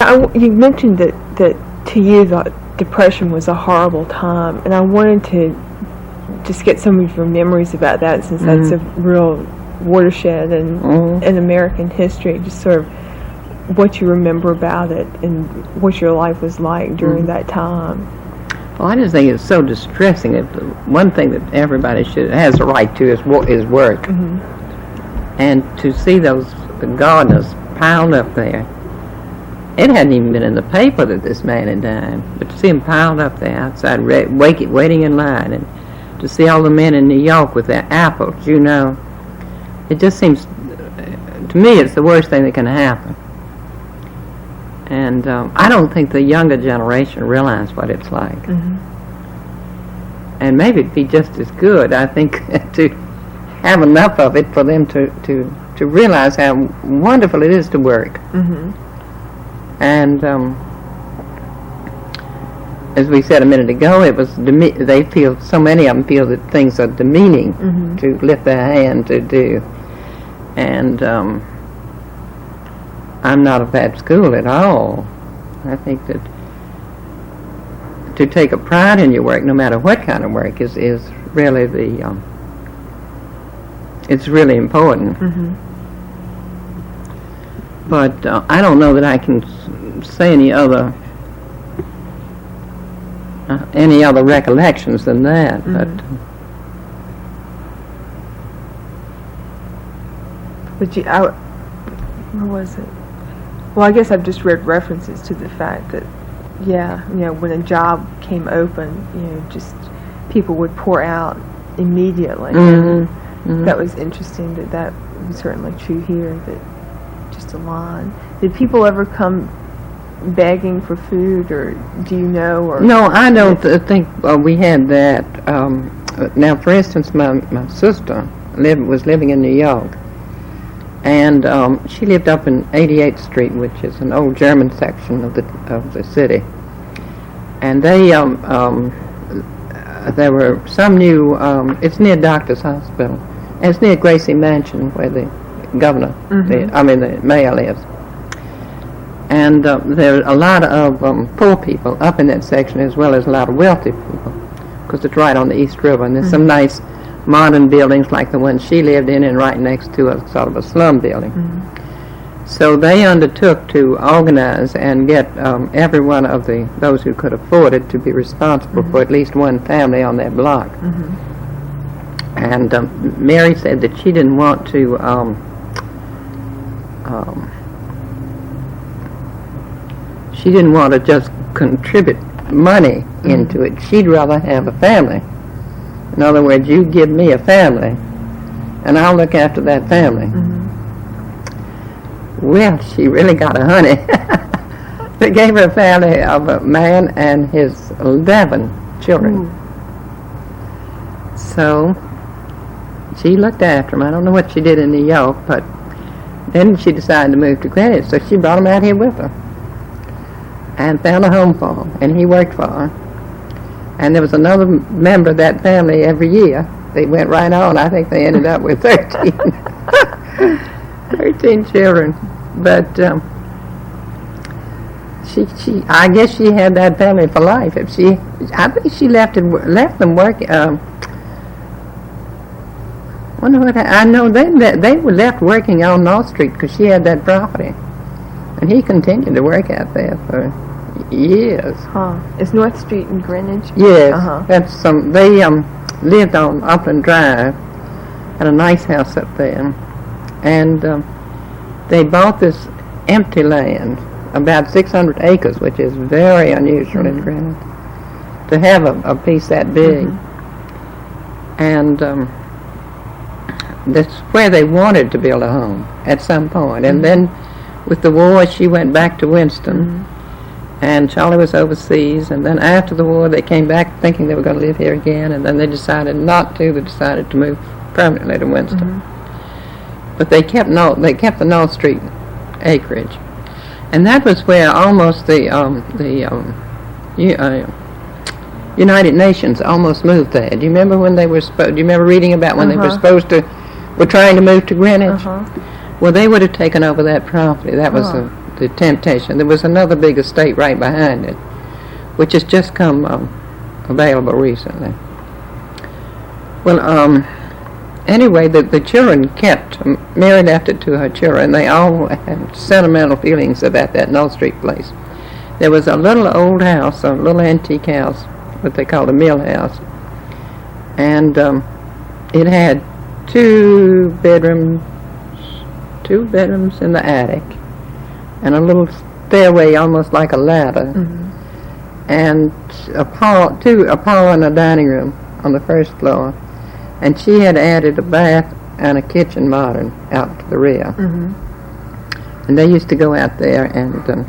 You mentioned that to you the Depression was a horrible time, and I wanted to just get some of your memories about that, since that's a real watershed in American history. Just sort of what you remember about it and what your life was like during that time. Well, I just think it's so distressing. One thing that everybody has a right to is work, and to see the gardeners piled up there. It hadn't even been in the paper that this man had died, but to see him piled up there outside, waiting in line, and to see all the men in New York with their apples, it just seems, to me, it's the worst thing that can happen. And I don't think the younger generation realize what it's like. And maybe it'd be just as good, I think, to have enough of it for them to realize how wonderful it is to work. And as we said a minute ago, it was they feel, so many of them feel that things are demeaning to lift their hand to do. And I'm not a bad school at all. I think that to take a pride in your work, no matter what kind of work, is really it's really important. But I don't know that I can say any other recollections than that. But where was it? Well, I guess I've just read references to the fact that, when a job came open, just people would pour out immediately. That was interesting. That was certainly true here. That just a line. Did people ever come begging for food, or do you know? Or no, I don't think we had that. Now, for instance, my sister was living in New York, and she lived up in 88th Street, which is an old German section of the city. And there were some new. It's near Doctor's Hospital, and it's near Gracie Mansion, where the governor, the mayor lives. And there are a lot of poor people up in that section, as well as a lot of wealthy people, because it's right on the East River, and there's some nice modern buildings like the one she lived in, and right next to a sort of a slum building. So they undertook to organize and get every one of those who could afford it to be responsible for at least one family on that block. And Mary said that she didn't want to just contribute money into it. She'd rather have a family. In other words, you give me a family, and I'll look after that family. Well, she really got a honey. They gave her a family of a man and his 11 children. So she looked after them. I don't know what she did in New York, but then she decided to move to Greenwich, so she brought him out here with her and found a home for him, and he worked for her. And there was another member of that family every year. They went right on. I think they ended up with 13 children. But I guess she had that family for life. I think she left them working. Wonder what I know. They were left working on North Street because she had that property, and he continued to work out there for years. Is North Street in Greenwich? Yes. That's they lived on Upland Drive, had a nice house up there, and they bought this empty land, about 600 acres, which is very unusual in Greenwich, to have a piece that big. And that's where they wanted to build a home at some point. And then with the war, she went back to Winston, and Charlie was overseas, and then after the war they came back thinking they were going to live here again, and then they decided not to. They decided to move permanently to Winston. But they kept the North Street acreage, and that was where almost the United Nations almost moved there. Do you remember when they were? Do you remember reading about when they were trying to move to Greenwich? Well, they would have taken over that property. That was the temptation. There was another big estate right behind it, which has just come available recently. Well, anyway, the children kept, Mary left it to her children. They all had sentimental feelings about that North Street place. There was a little old house, a little antique house, what they called a mill house, and it had two bedrooms in the attic, and a little stairway almost like a ladder, and a parlor and a dining room on the first floor, and she had added a bath and a kitchen modern out to the rear. And they used to go out there and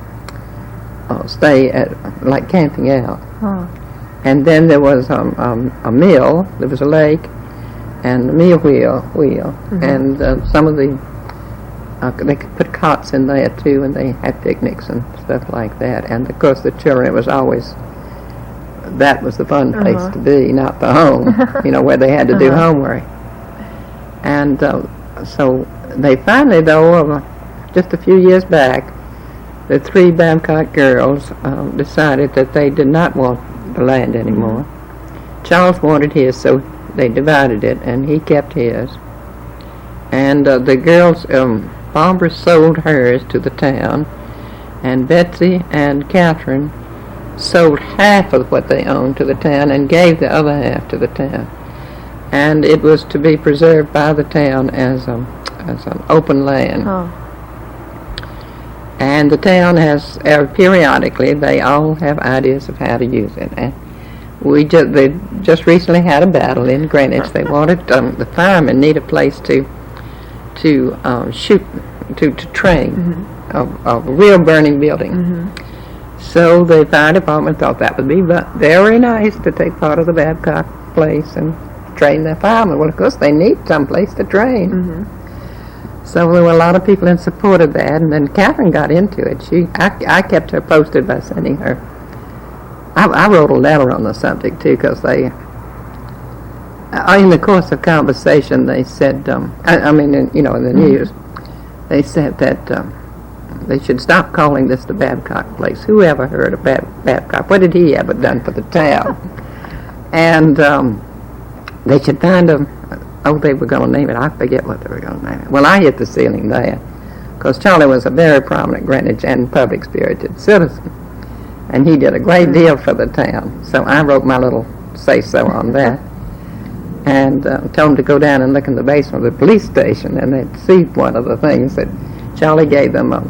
stay at, like, camping out. And then there was a mill, there was a lake, and a mill wheel, and some of the, they could put cots in there too, and they had picnics and stuff like that. And of course the children, it was always, that was the fun place to be, not the home, where they had to do homework. And so they finally, though, just a few years back, the three Babcock girls decided that they did not want the land anymore. Charles wanted his, so they divided it, and he kept his. And the girls, Barbara sold hers to the town, and Betsy and Katharine sold half of what they owned to the town and gave the other half to the town. And it was to be preserved by the town as an open land. And the town has, periodically, they all have ideas of how to use it. And they just recently had a battle in Greenwich. They wanted, the firemen need a place to shoot, to train a real burning building. So the fire department thought that would be very nice to take part of the Babcock place and train their firemen. Well, of course, they need some place to train. So there were a lot of people in support of that, and then Katharine got into it. I kept her posted by sending her. I wrote a letter on the subject too, because they, in the course of conversation, they said, in the news, they said that they should stop calling this the Babcock place. Who ever heard of Babcock? What had he ever done for the town? And they should find they were going to name it. I forget what they were going to name it. Well, I hit the ceiling there, because Charlie was a very prominent Greenwich and public-spirited citizen, and he did a great deal for the town. So I wrote my little say-so on that, and told them to go down and look in the basement of the police station, and they'd see one of the things that Charlie gave them a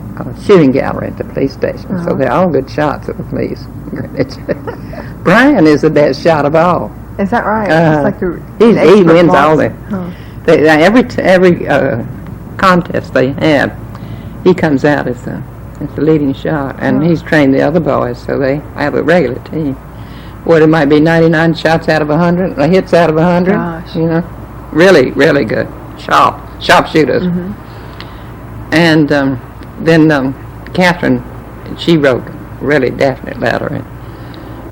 shooting gallery at the police station. So they're all good shots of the police. Brian is the best shot of all. Is that right? It's like he wins all the every contest they have. He comes out as the leading shot, and he's trained the other boys, so they have a regular team. What, it might be 99 shots out of 100, hits out of 100. Gosh. Really, really good, sharp shooters. And then Katharine, she wrote a really definite letter and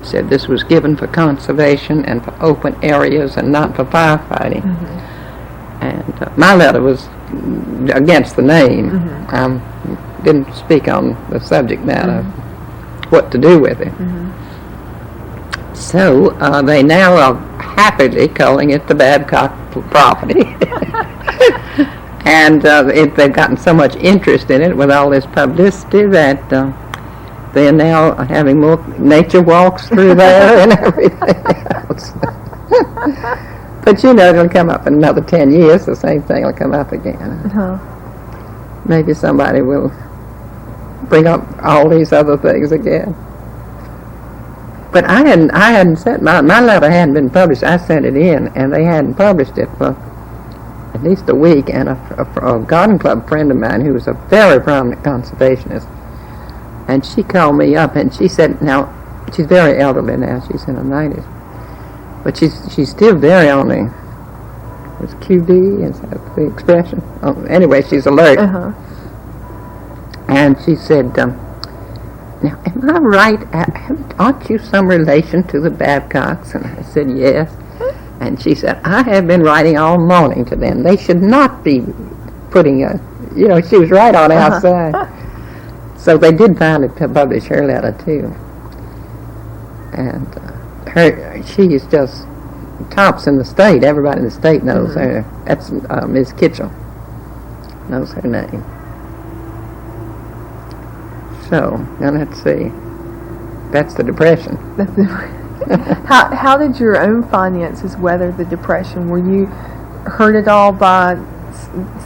said this was given for conservation and for open areas and not for firefighting. And my letter was against the name. Didn't speak on the subject matter, what to do with it. So they now are happily calling it the Babcock property. And they've gotten so much interest in it with all this publicity that they're now having more nature walks through there and everything else. But it'll come up in another 10 years, the same thing will come up again. Maybe somebody will bring up all these other things again. But I hadn't sent, my letter hadn't been published. I sent it in, and they hadn't published it for at least a week, and a garden club friend of mine who was a very prominent conservationist, and she called me up and she said, now, she's very elderly now, she's in her 90s, but she's still very on the, it's QD, is that the expression? Anyway, she's alert. And she said, now, am I right, aren't you some relation to the Babcocks? And I said, yes. And she said, I have been writing all morning to them. They should not be putting she was right on our side. So they did finally publish her letter too. And she is just tops in the state. Everybody in the state knows her. That's Miss Kitchell knows her name. So, now let's see. That's the Depression. How did your own finances weather the Depression? Were you hurt at all by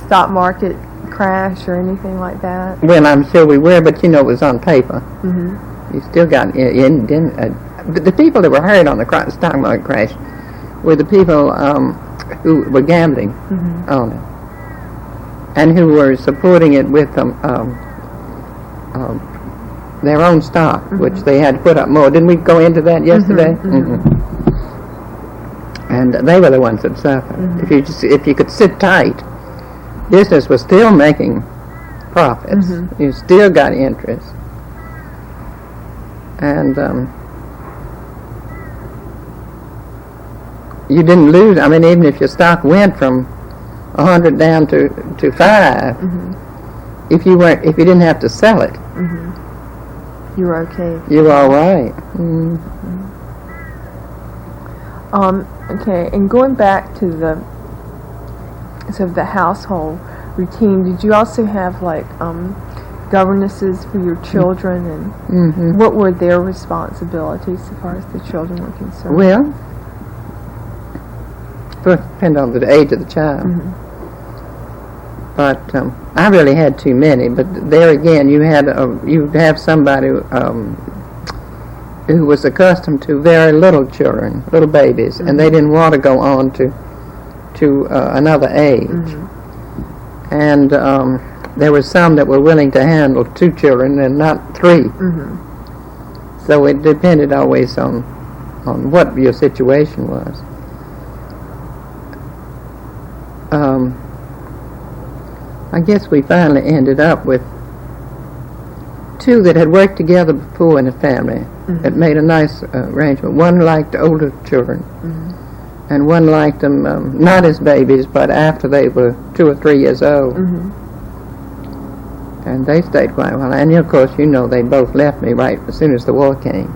stock market crash or anything like that? Well, I'm sure we were, but it was on paper. Mm-hmm. You still got the people that were hurt on the stock market crash were the people who were gambling on it and who were supporting it with their own stock, which they had to put up more. Didn't we go into that yesterday? And they were the ones that suffered. If you could sit tight, business was still making profits. You still got interest. And you didn't lose. I mean, even if your stock went from 100 down to 5, if you didn't have to sell it, you were okay. You were all right. Okay, and going back to the household routine, did you also have like governesses for your children, and what were their responsibilities as far as the children were concerned? Well, first depend on the age of the child. But I really had too many. But there again, you'd have somebody who was accustomed to very little children, little babies, and they didn't want to go on to another age. And there were some that were willing to handle 2 children and not 3. So it depended always on what your situation was. I guess we finally ended up with 2 that had worked together before in the family. It made a nice arrangement. One liked older children, and one liked them not as babies, but after they were 2 or 3 years old. And they stayed quite a while. And of course, they both left me right as soon as the war came.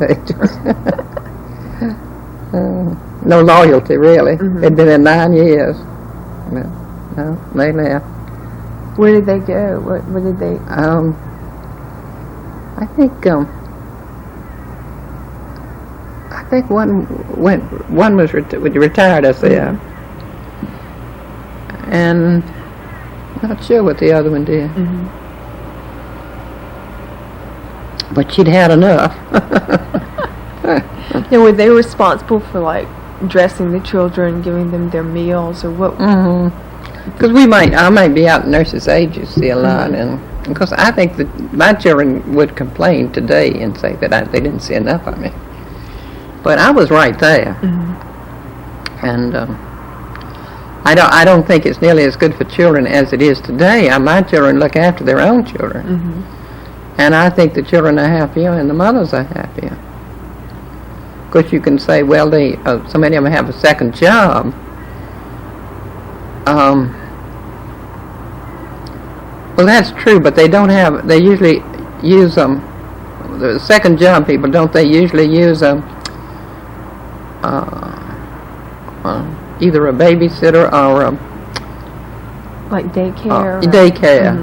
They just no loyalty, really. They'd been there 9 years. No, they left. Where did they go? What did they? I think one was retired, I said, and not sure what the other one did. But she'd had enough. Now, were they responsible for like dressing the children, giving them their meals, or what? Because I might be out in nurses' age, you see, a lot, and because I think that my children would complain today and say that they didn't see enough of me. But I was right there, and I don't think it's nearly as good for children as it is today. My children look after their own children, and I think the children are happier and the mothers are happier. Of course, you can say, well, so many of them have a second job. Well, that's true, but they usually use the second job people, don't they usually use either a babysitter or like daycare? Daycare.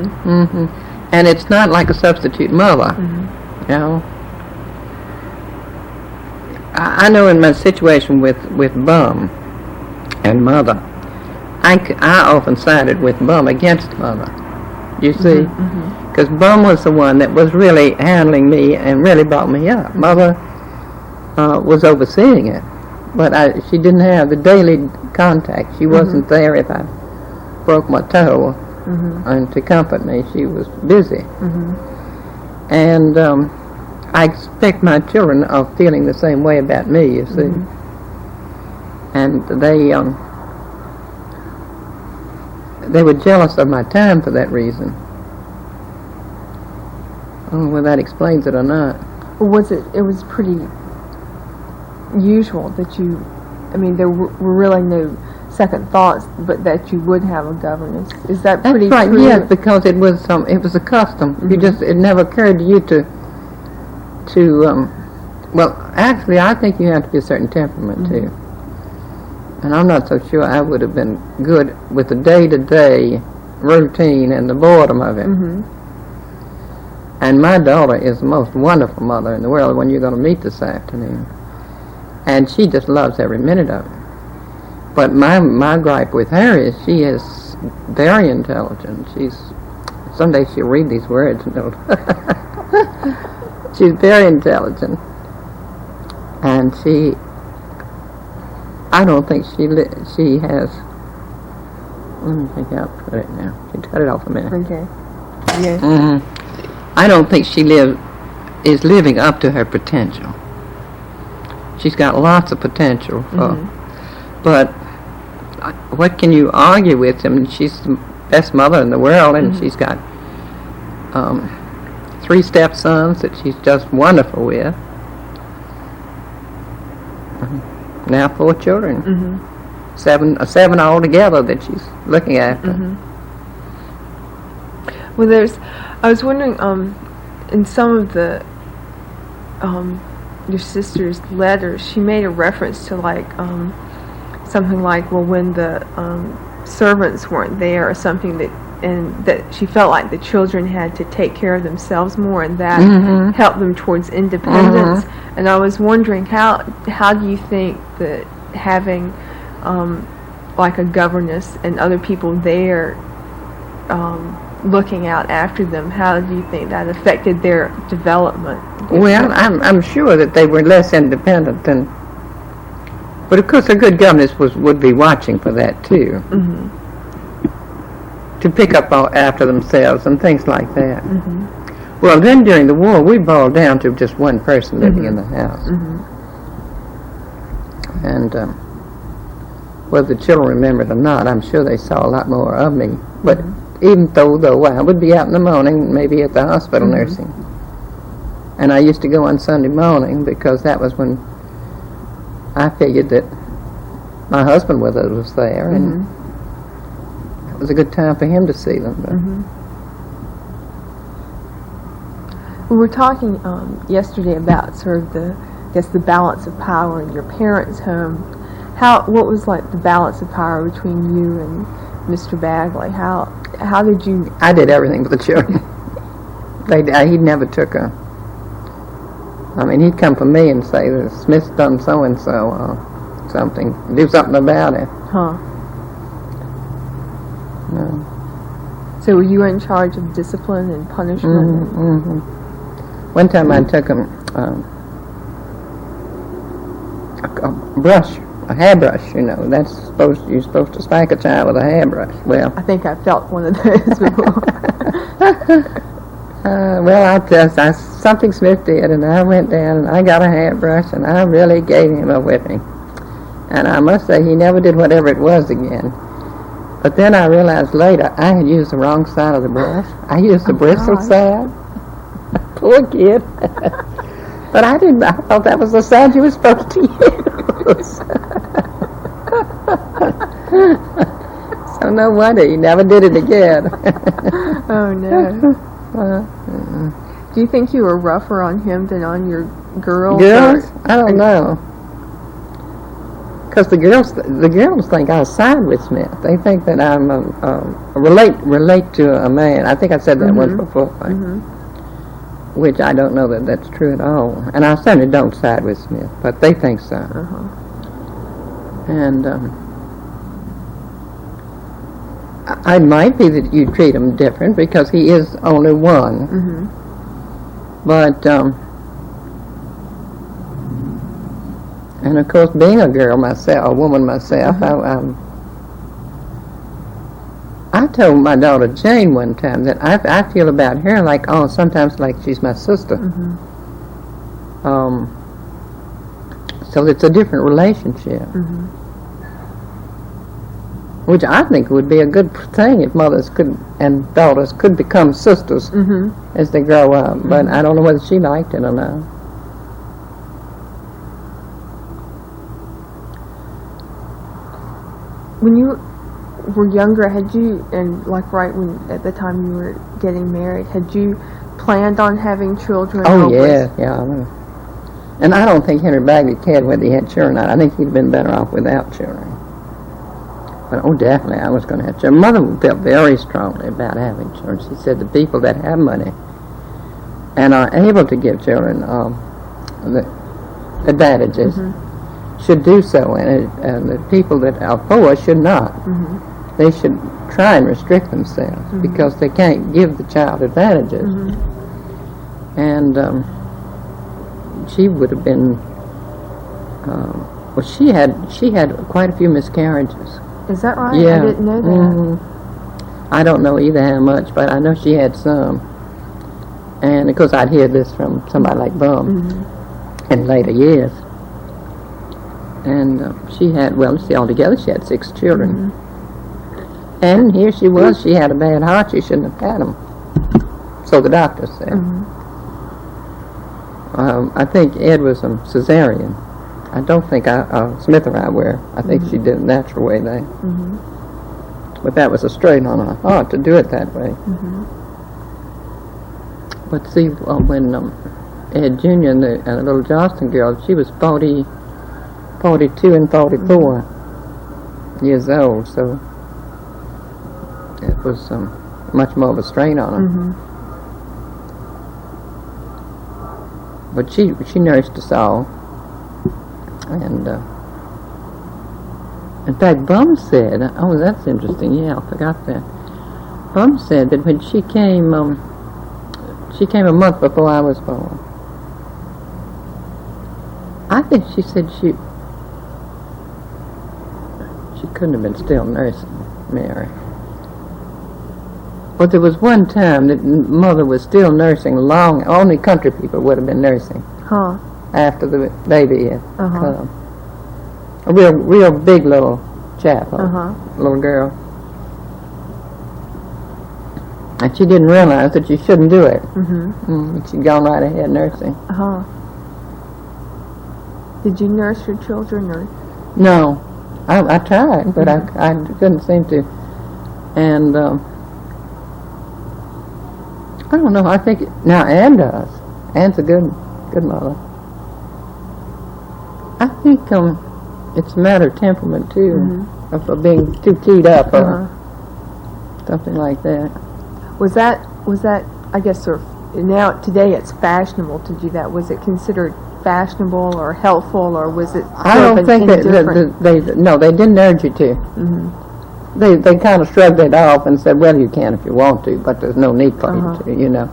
And it's not like a substitute mother, I know in my situation with Bum and Mother, I often sided with Bum against Mother, you see, because Bum was the one that was really handling me and really brought me up. Mother was overseeing it, but she didn't have the daily contact. She wasn't there if I broke my toe, and to comfort me, she was busy. And I expect my children are feeling the same way about me, you see. And they were jealous of my time for that reason. I don't know whether that explains it or not. It was pretty usual that there were really no second thoughts, but that you would have a governess. Is that That's pretty right, true? yes, because it was a custom. You just, it never occurred to you to well, actually, I think you have to be a certain temperament, too. And I'm not so sure I would have been good with the day-to-day routine and the boredom of it. And my daughter is the most wonderful mother in the world, when you're going to meet this afternoon. And she just loves every minute of it. But my gripe with her is she is very intelligent. Someday she'll read these words and she's very intelligent. And I don't think she has, let me think how to put it now. She cut it off a minute. Okay. Yes. I don't think she is living up to her potential. She's got lots of potential, but what can you argue with him? She's the best mother in the world, and she's got 3 stepsons that she's just wonderful with. Now 4 children, 7 altogether that she's looking after. Well, I was wondering, in some of the your sister's letters, she made a reference to something like, well, when the servants weren't there, or something that she felt like the children had to take care of themselves more, and that helped them towards independence. And I was wondering, how do you think that having like a governess and other people there looking out after them, how do you think that affected their development? Well, I'm sure that they were less independent than, but of course a good governess would be watching for that too, to pick up after themselves and things like that. Well, then during the war we boiled down to just one person living in the house, and whether the children remembered or not, I'm sure they saw a lot more of me. But even though I would be out in the morning, maybe at the hospital nursing. And I used to go on Sunday morning because that was when I figured that my husband was there, and it was a good time for him to see them. But we were talking yesterday about sort of the balance of power in your parents' home. What was like the balance of power between you and Mr. Bagley? How did you? I did everything for the children. He never took I mean, he'd come for me and say that Smith's done so and so something. Do something about it. No. So were you in charge of discipline and punishment? One time I took him a hairbrush, you're supposed to spank a child with a hairbrush. Well, I think I felt one of those before. Something Smith did, and I went down and I got a hairbrush, and I really gave him a whipping. And I must say he never did whatever it was again. But then I realized later I had used the wrong side of the brush. I used the bristle side. Poor kid. But I thought that was the side you were supposed to use. So no wonder he never did it again. Oh no. Do you think you were rougher on him than on your girls? Girls? I don't know. Because the girls think I side with Smith. They think that I'm relate to a man. I think I said that once before, which I don't know that that's true at all. And I certainly don't side with Smith, but they think so. And I might be that you treat him different because he is only one. But and of course, being a woman myself, I told my daughter Jane one time that I feel about her sometimes like she's my sister. So it's a different relationship. Which I think would be a good thing if mothers and daughters could become sisters as they grow up. But I don't know whether she liked it or not. When you were younger, had you, and like right when at the time you were getting married, had you planned on having children? Oh yeah. I know. And I don't think Henry Bagley cared whether he had children or not. I think he'd been better off without children. But definitely I was going to have children. Mother felt very strongly about having children. She said the people that have money and are able to give children the advantages should do so, and the people that are poor should not. They should try and restrict themselves because they can't give the child advantages. And she would have been. Well, she had quite a few miscarriages. Is that right? Yeah. I didn't know that. I don't know either how much, but I know she had some. And of course, I'd hear this from somebody like Bum in later years. And she had, altogether she had 6 children. And here she was, she had a bad heart, she shouldn't have had them. So the doctor said. I think Ed was a cesarean. I don't think Smith or I were. I think she did it natural way there. But that was a strain on her heart to do it that way. But see, when Ed Jr. and the little Johnston girl, she was 42 and 44 years old, so it was much more of a strain on her. But she nursed us all. And in fact, Bum said, oh, that's interesting. Yeah, I forgot that. Bum said that when she came a month before I was born. I think she said she couldn't have been still nursing Mary. But there was one time that Mother was still nursing long. Only country people would have been nursing. After the baby had come. A real big little chap, little girl. And she didn't realize that you shouldn't do it. She'd gone right ahead nursing. Did you nurse your children, or? No. I tried, but I couldn't seem to. And I don't know, I think now Ann does. Ann's a good mother. I think it's a matter of temperament too, of being too keyed up or something like that. Was that I guess sort of now today it's fashionable to do that. Was it considered fashionable or helpful, or was it? I don't think they didn't urge you to. They kind of shrugged it off and said, well, you can if you want to, but there's no need for you to, you know.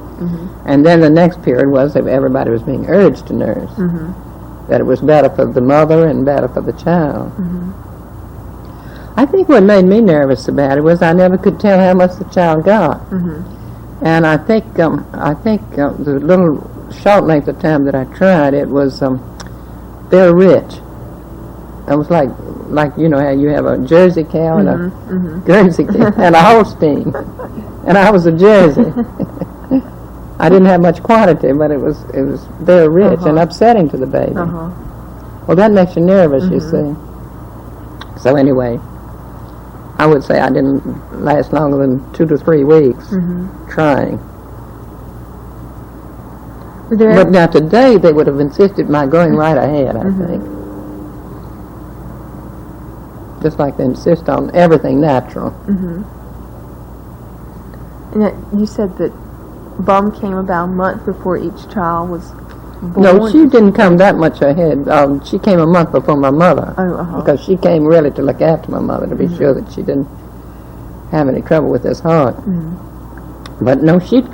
And then the next period was that everybody was being urged to nurse. That it was better for the mother and better for the child. I think what made me nervous about it was I never could tell how much the child got. And I think the little short length of time that I tried, it was very rich. It was like you know how you have a Jersey cow and a Guernsey cow and a Holstein, and I was a Jersey. I didn't have much quantity, but it was very rich and upsetting to the baby. Well, that makes you nervous, you see. So anyway, I would say I didn't last longer than 2 to 3 weeks trying. But now today they would have insisted my going right ahead, I think. Just like they insist on everything natural. And you said that Bum came about a month before each child was born. No, she didn't come that much ahead. She came a month before my mother. Because she came really to look after my mother to be sure that she didn't have any trouble with his heart. But no, she'd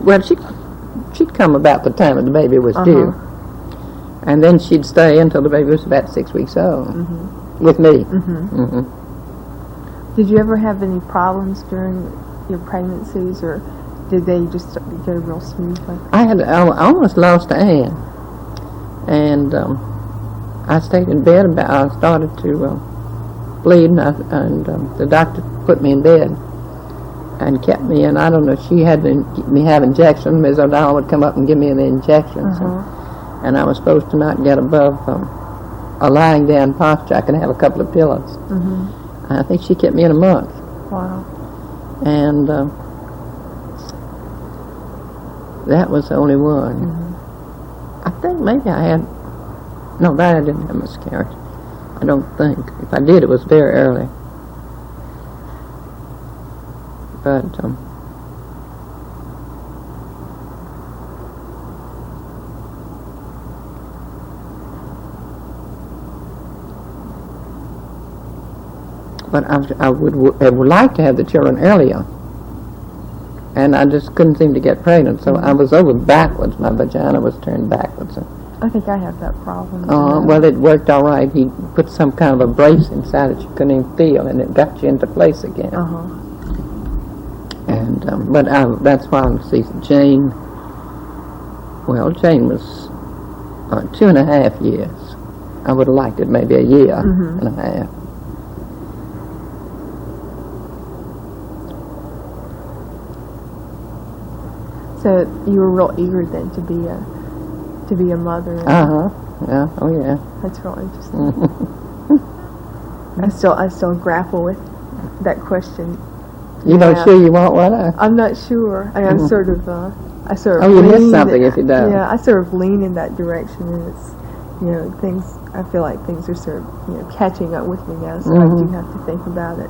come about the time that the baby was due. And then she'd stay until the baby was about 6 weeks old with me. Did you ever have any problems during your pregnancies, or did they just go real smoothly? I almost lost Ann, and I stayed in bed. I started to bleed, and the doctor put me in bed and kept me. And I don't know, she had me have injections. Ms. O'Donnell would come up and give me the injections, and I was supposed to not get above a lying down posture. I could have a couple of pillows. I think she kept me in a month. Wow. And that was the only one. Mm-hmm. I think maybe I had, no, that I didn't have miscarriage. I don't think. If I did, it was very early. But, I would like to have the children earlier. And I just couldn't seem to get pregnant, so I was over backwards. My vagina was turned backwards. I think I have that problem. Well, it worked all right. He put some kind of a brace inside that you couldn't even feel, and it got you into place again. And but that's why I see Jane. Well, Jane was 2.5 years. I would have liked it maybe a year and a half. So you were real eager then to be a mother. Yeah. Oh yeah. That's real interesting. I still grapple with that question. You not sure you want one? I'm not sure. I'm sort of. I sort of. Oh, you miss something if you don't. Yeah, I sort of lean in that direction, and it's, things. I feel like things are sort of, catching up with me now, so I do have to think about it,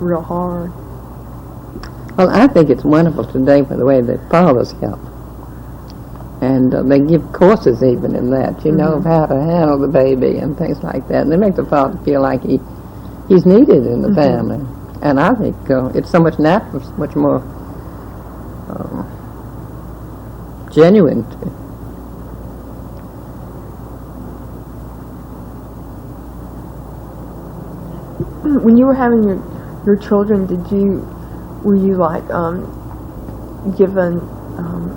real hard. Well, I think it's wonderful today for the way the fathers help. And they give courses even in that, of how to handle the baby and things like that. And they make the father feel like he's needed in the family. And I think it's so much natural, much more genuine. When you were having your children, were you like given,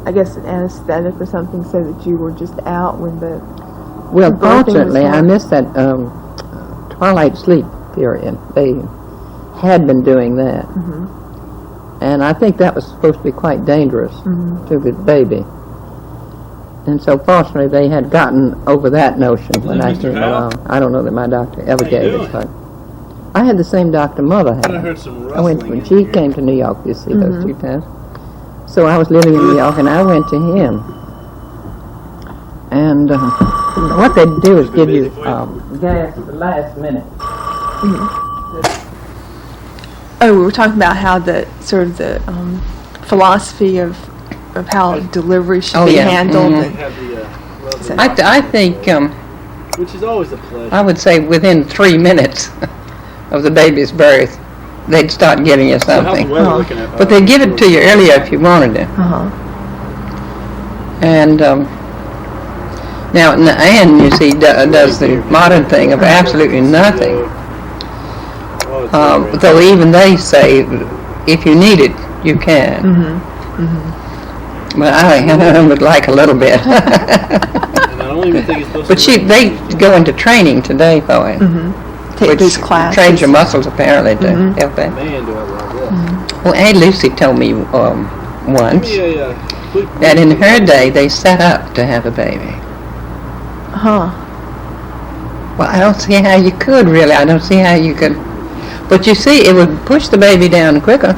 I guess, an anesthetic or something, so that you were just out when the Well, fortunately, I missed that twilight sleep period. They had been doing that, and I think that was supposed to be quite dangerous to the baby. And so, fortunately, they had gotten over that notion when I came along. I don't know that my doctor ever gave it, but I had the same doctor Mother had. I went when she came to New York, you see, those 2 times. So I was living in New York, and I went to him. And what they do is give you gas at the last minute. Oh, we were talking about how the sort of the philosophy of how delivery should be handled. I think, which is always a pleasure. I would say within 3 minutes of the baby's birth, they'd start giving you something. But they'd give it to you earlier if you wanted it. And now Anne, you see, does the modern thing of absolutely nothing. Though even they say, if you need it, you can. But I would like a little bit. But they go into training today for it. Take these classes. Trains your muscles apparently to help that. Well, Aunt Lucy told me once that in her day they set up to have a baby. Well, I don't see how you could really. I don't see how you could. But you see, it would push the baby down quicker.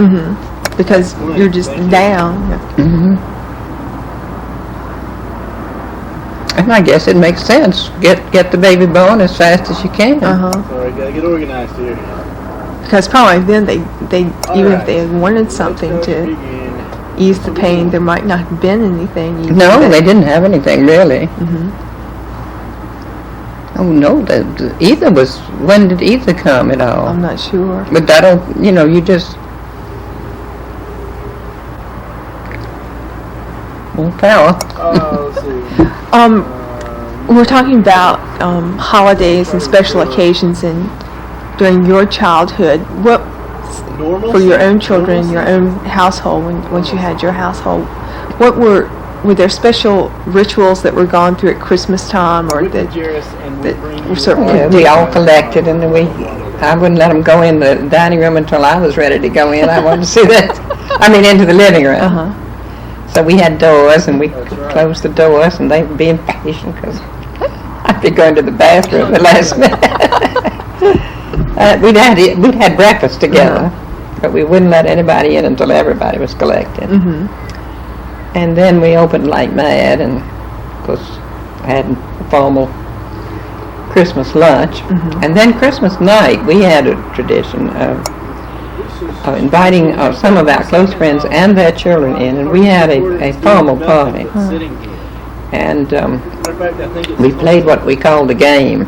Because you're just down. And I guess it makes sense. Get the baby born as fast as you can. Sorry, gotta get organized here. Because probably then they even if they had wanted something to ease the pain, there might not have been anything. No, they didn't have anything really. Oh no, when did either come at all? I'm not sure. But I don't, you just. More power. Let's see. We're talking about holidays and special occasions and during your childhood. What for your own children, your own household, once you had your household, what were there special rituals that were gone through at Christmas time, or that were sort of we all collected, and I wouldn't let them go in the dining room until I was ready to go in. I wanted to see that. Into the living room. So we had doors, and we closed the doors, and they would be impatient because I'd be going to the bathroom the last minute. We'd had breakfast together, but we wouldn't let anybody in until everybody was collected. And then we opened like mad, and of course had a formal Christmas lunch. And then Christmas night, we had a tradition of inviting some of our close friends and their children in, and we had a formal party. And we played what we called the game,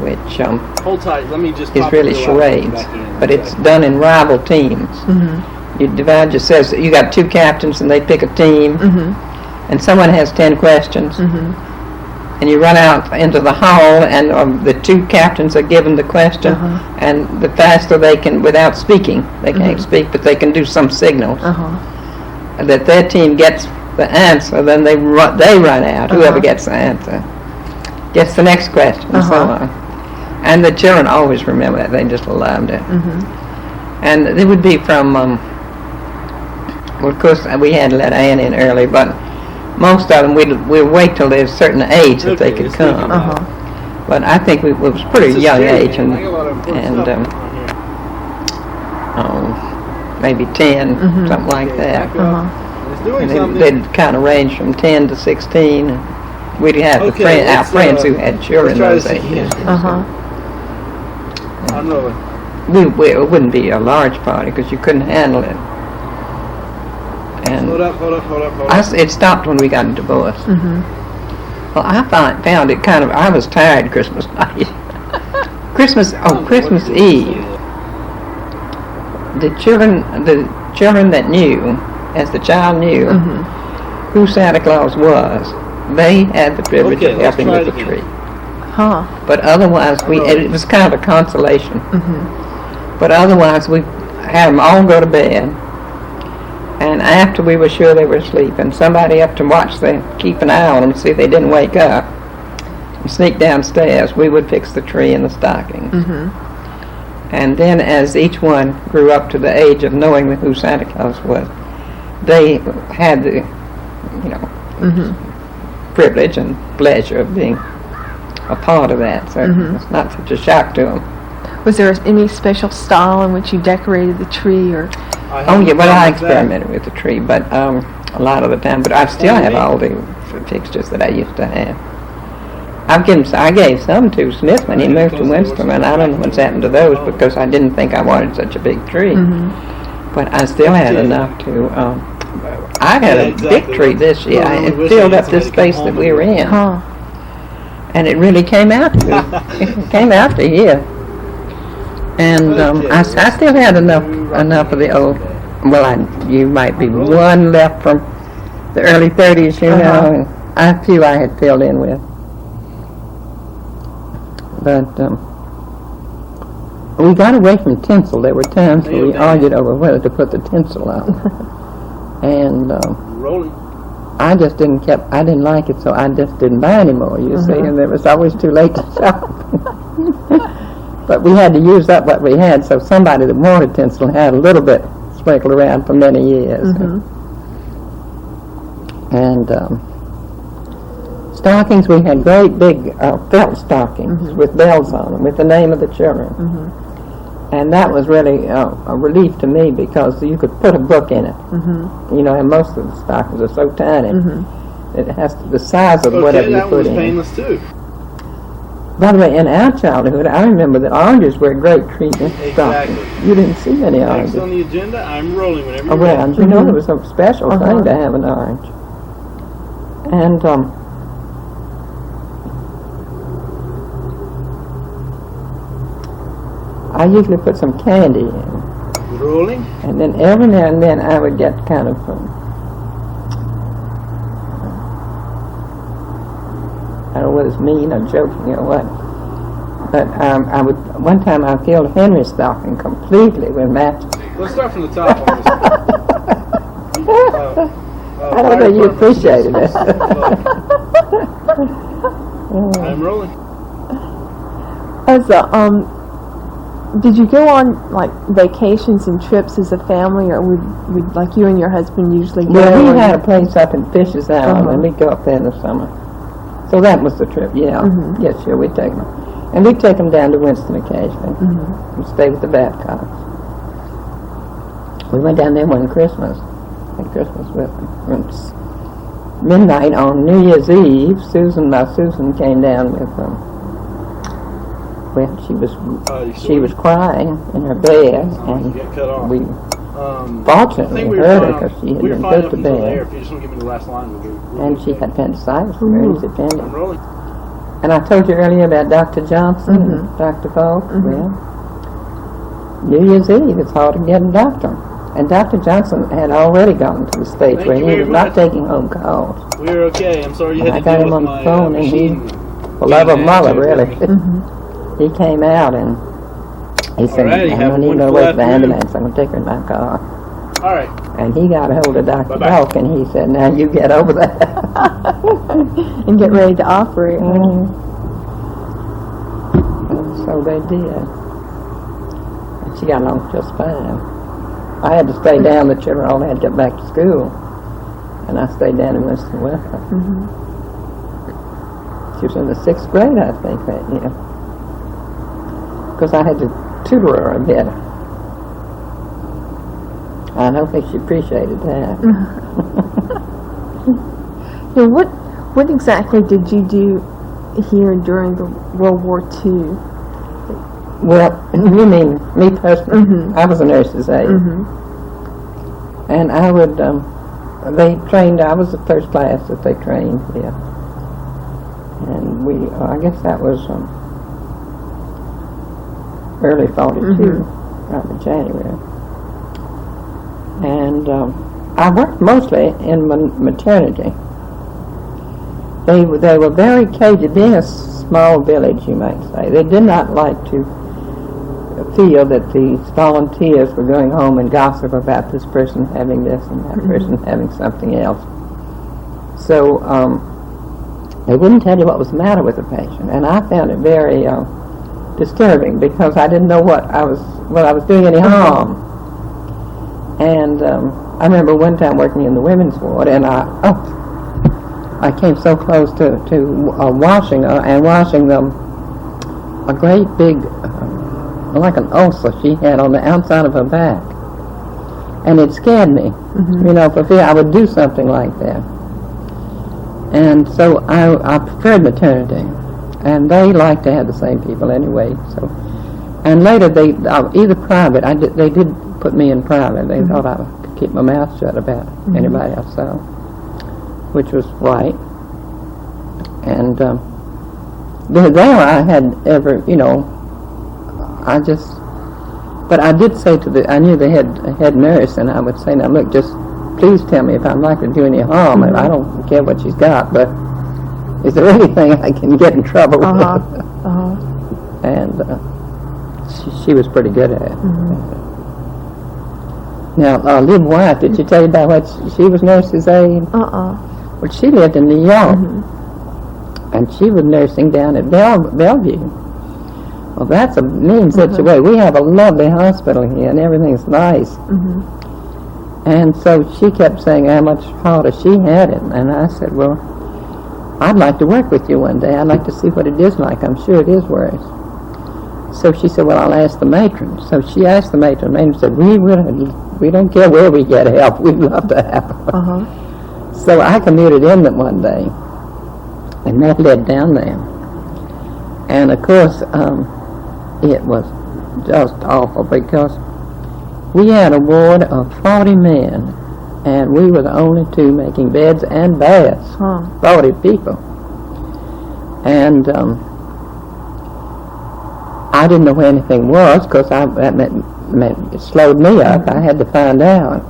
which Hold tight. Let me just is really charades, but it's done in rival teams. You divide yourselves. You got two captains, and they pick a team, and someone has 10 questions, and you run out into the hall, and the two captains are given the question, and the faster they can, without speaking, they can't speak, but they can do some signals that their team gets the answer, then they run out. Whoever gets the answer gets the next question, and so on. And the children always remember that. They just loved it. And it would be from, well, of course, we had to let Anne in early, but most of them, we'd wait till they're a certain age that they could come. But I think it was pretty young age, and maybe 10, something like that. And they'd kind of range from 10 to 16. And we'd have our friends who had children those ages. It wouldn't be a large party because you couldn't handle it. And Hold up. it stopped when we got a divorce. Well, I found it kind of, I was tired Christmas night. Christmas Eve. The children that knew, as the child knew, who Santa Claus was, they had the privilege of helping with the tree. But otherwise, it was kind of a consolation. But otherwise, we had them all go to bed, and after we were sure they were asleep, and somebody up to keep an eye on them to see if they didn't wake up, and sneak downstairs, we would fix the tree and the stockings. And then as each one grew up to the age of knowing who Santa Claus was, they had the, privilege and pleasure of being a part of that. So it's not such a shock to them. Was there any special style in which you decorated the tree, or? I experimented with the tree, but a lot of the time. But I still have all the fixtures that I used to have. I gave some to Smith when he moved to Winston, and I don't know what's happened to those because I didn't think I wanted such a big tree. But I still had enough to. I had a big tree this year. It filled up this space that we were in, and it really came out to here. And I still had enough of the old. Well, you might be one left from the early 30s, and a few I had filled in with. But we got away from tinsel. There were times where we argued over whether to put the tinsel on. And I just I didn't like it, so I just didn't buy any more, you see, and it was always too late to shop. But we had to use up what we had, so somebody that wanted tinsel had a little bit sprinkled around for many years. And stockings, we had great big felt stockings with bells on them, with the name of the children. And that was really a relief to me because you could put a book in it. And most of the stockings are so tiny. It has the size of whatever you put in. Painless too. By the way, in our childhood, I remember that oranges were a great treat in stockings. You didn't see any oranges. Next on the agenda, I'm rolling whenever you're ready. You know, it was a special thing to have an orange. And I usually put some candy in. Rolling? And then every now and then I would get kind of I don't know whether it's mean or joking or what. But one time I filled Henry's stocking completely with matches. Let's start from the top on this. I don't think you appreciated it. I'm rolling. Did you go on like vacations and trips as a family, or would like you and your husband usually go? Well, we had a place up in Fisher's Island, and we'd go up there in the summer. So that was the trip, Yes, sure, we'd take them. And we'd take them down to Winston occasionally and stay with the Babcocks. We went down there one Christmas. Had Christmas with them. It's midnight on New Year's Eve. Susan came down with them. Well, she was crying in her bed, and Get cut off. we I fortunately think we heard were her fine. because she had We were been fine put up to until there. bed, If you just want to give me the last line, we'll and she had appendicitis, emergency appendix. I'm rolling. And I told you earlier about Dr. Johnson and Dr. Volk. Well, New Year's Eve, it's hard to get a doctor. And Dr. Johnson had already gotten to the stage Thank where you he very was not much. taking home calls. We're okay. I'm sorry you And had I to got deal him with on the my phone, and he, machine. for love of Yeah, mother, too, really. He came out and he said, Alrighty, I'm have a not even going to wonderful wait for the afternoon. ambulance. I'm going to take her in my car. All right. And he got a hold of Dr. Bye-bye. Volk, and he said, now you get over that. And get ready to operate. And so they did. And she got along just fine. I had to stay down. The children all had to get back to school. And I stayed down in Winston with her. She was in the 6th grade, I think, that year. Because I had to tutor her a bit. I don't think she appreciated that. Now, what exactly did you do here during the World War II? Well, you mean me personally? I was a nurse's aide. And I would, they trained, I was the first class that they trained here. And we, I guess that was early 42, probably January. And I worked mostly in maternity. They were very cagey, being a small village, you might say. They did not like to feel that the volunteers were going home and gossip about this person having this and that person having something else. So they wouldn't tell you what was the matter with the patient, and I found it very disturbing because I didn't know what I was doing any harm. And I remember one time working in the women's ward, and I came so close to washing her and washing them a great big, like an ulcer she had on the outside of her back. And it scared me, you know, for fear I would do something like that. And so I preferred maternity, and they liked to have the same people anyway. So, and later they either private. They did put me in private. They thought I could keep my mouth shut about anybody I saw, which was right. And there I had ever, you know, but I did say I knew the head nurse, and I would say, now look, just please tell me if I'm likely to do any harm. And I don't care what she's got, but is there anything I can get in trouble with? And she was pretty good at it. Now, Liv White, did she tell you about what she was nurse's aide? Well, she lived in New York, and she was nursing down at Bellevue. Well, that's a mean situation. We have a lovely hospital here, and everything's nice. And so she kept saying how much harder she had it, and I said, well, I'd like to work with you one day. I'd like to see what it is like. I'm sure it is worse. So she said, well, I'll ask the matron. So she asked the matron. The matron said, we don't care where we get help. We'd love to have her. So I commuted in them one day, and that led down there. And of course, it was just awful because we had a ward of 40 men, and we were the only two making beds and baths. 40 people. And I didn't know where anything was because that meant it slowed me up. I had to find out.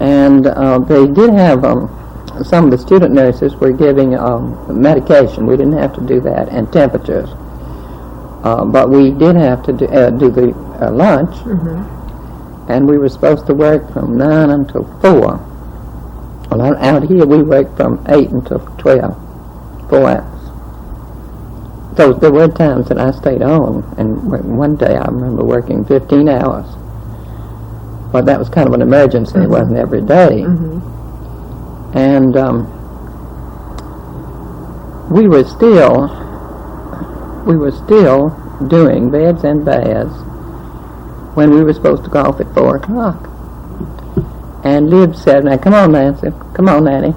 And they did have some of the student nurses were giving medication. We didn't have to do that, and temperatures. But we did have to do the lunch, and we were supposed to work from 9 until 4. Well, out here we worked from 8 until 12, 4 hours. So there were times that I stayed on, and one day I remember working 15 hours. But that was kind of an emergency. It wasn't every day. And we were still we were still doing beds and baths when we were supposed to go off at 4 o'clock. And Lib said, now come on, Nancy, come on, Nanny.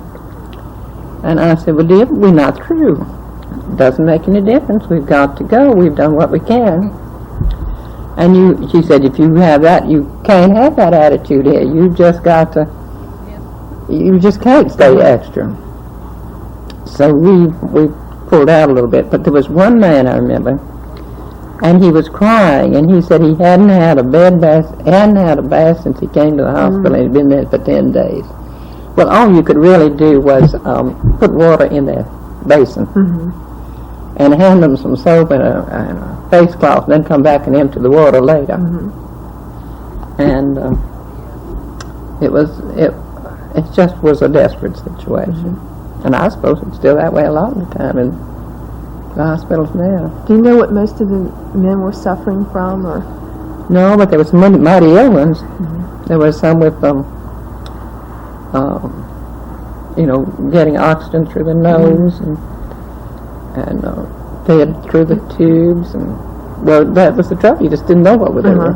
And I said, well, Lib, we're not through. Doesn't make any difference. We've got to go. We've done what we can. And she said, if you have that, you can't have that attitude here. You just got to, you just can't stay extra. So we pulled out a little bit. But there was one man, I remember, and he was crying, and he said he hadn't had a bath since he came to the hospital, and he'd been there for 10 days. Well, all you could really do was put water in their basin and hand them some soap and a face cloth, and then come back and empty the water later. And it just was a desperate situation. And I suppose it's still that way a lot of the time in the hospitals now. Do you know what most of the men were suffering from, or? No, but there were some mighty ill ones. There was some with getting oxygen through the nose and fed through the tubes, and well, that was the trouble. You just didn't know what they were.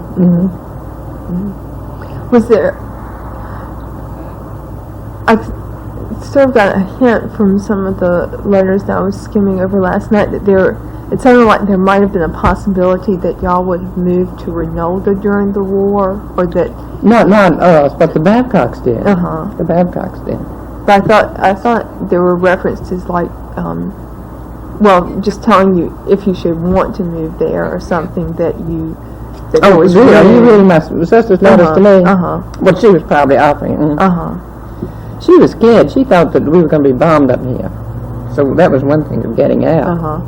Was there? I sort of got a hint from some of the letters that I was skimming over last night that it sounded like there might have been a possibility that y'all would have moved to Reynolda during the war, or that. Not us, but the Babcocks did. The Babcocks did. But I thought there were references like, just telling you if you should want to move there or something that you. That was you really must. Sister's notice to me. Well, she was probably offering. She was scared. She thought that we were going to be bombed up here. So that was one thing of getting out.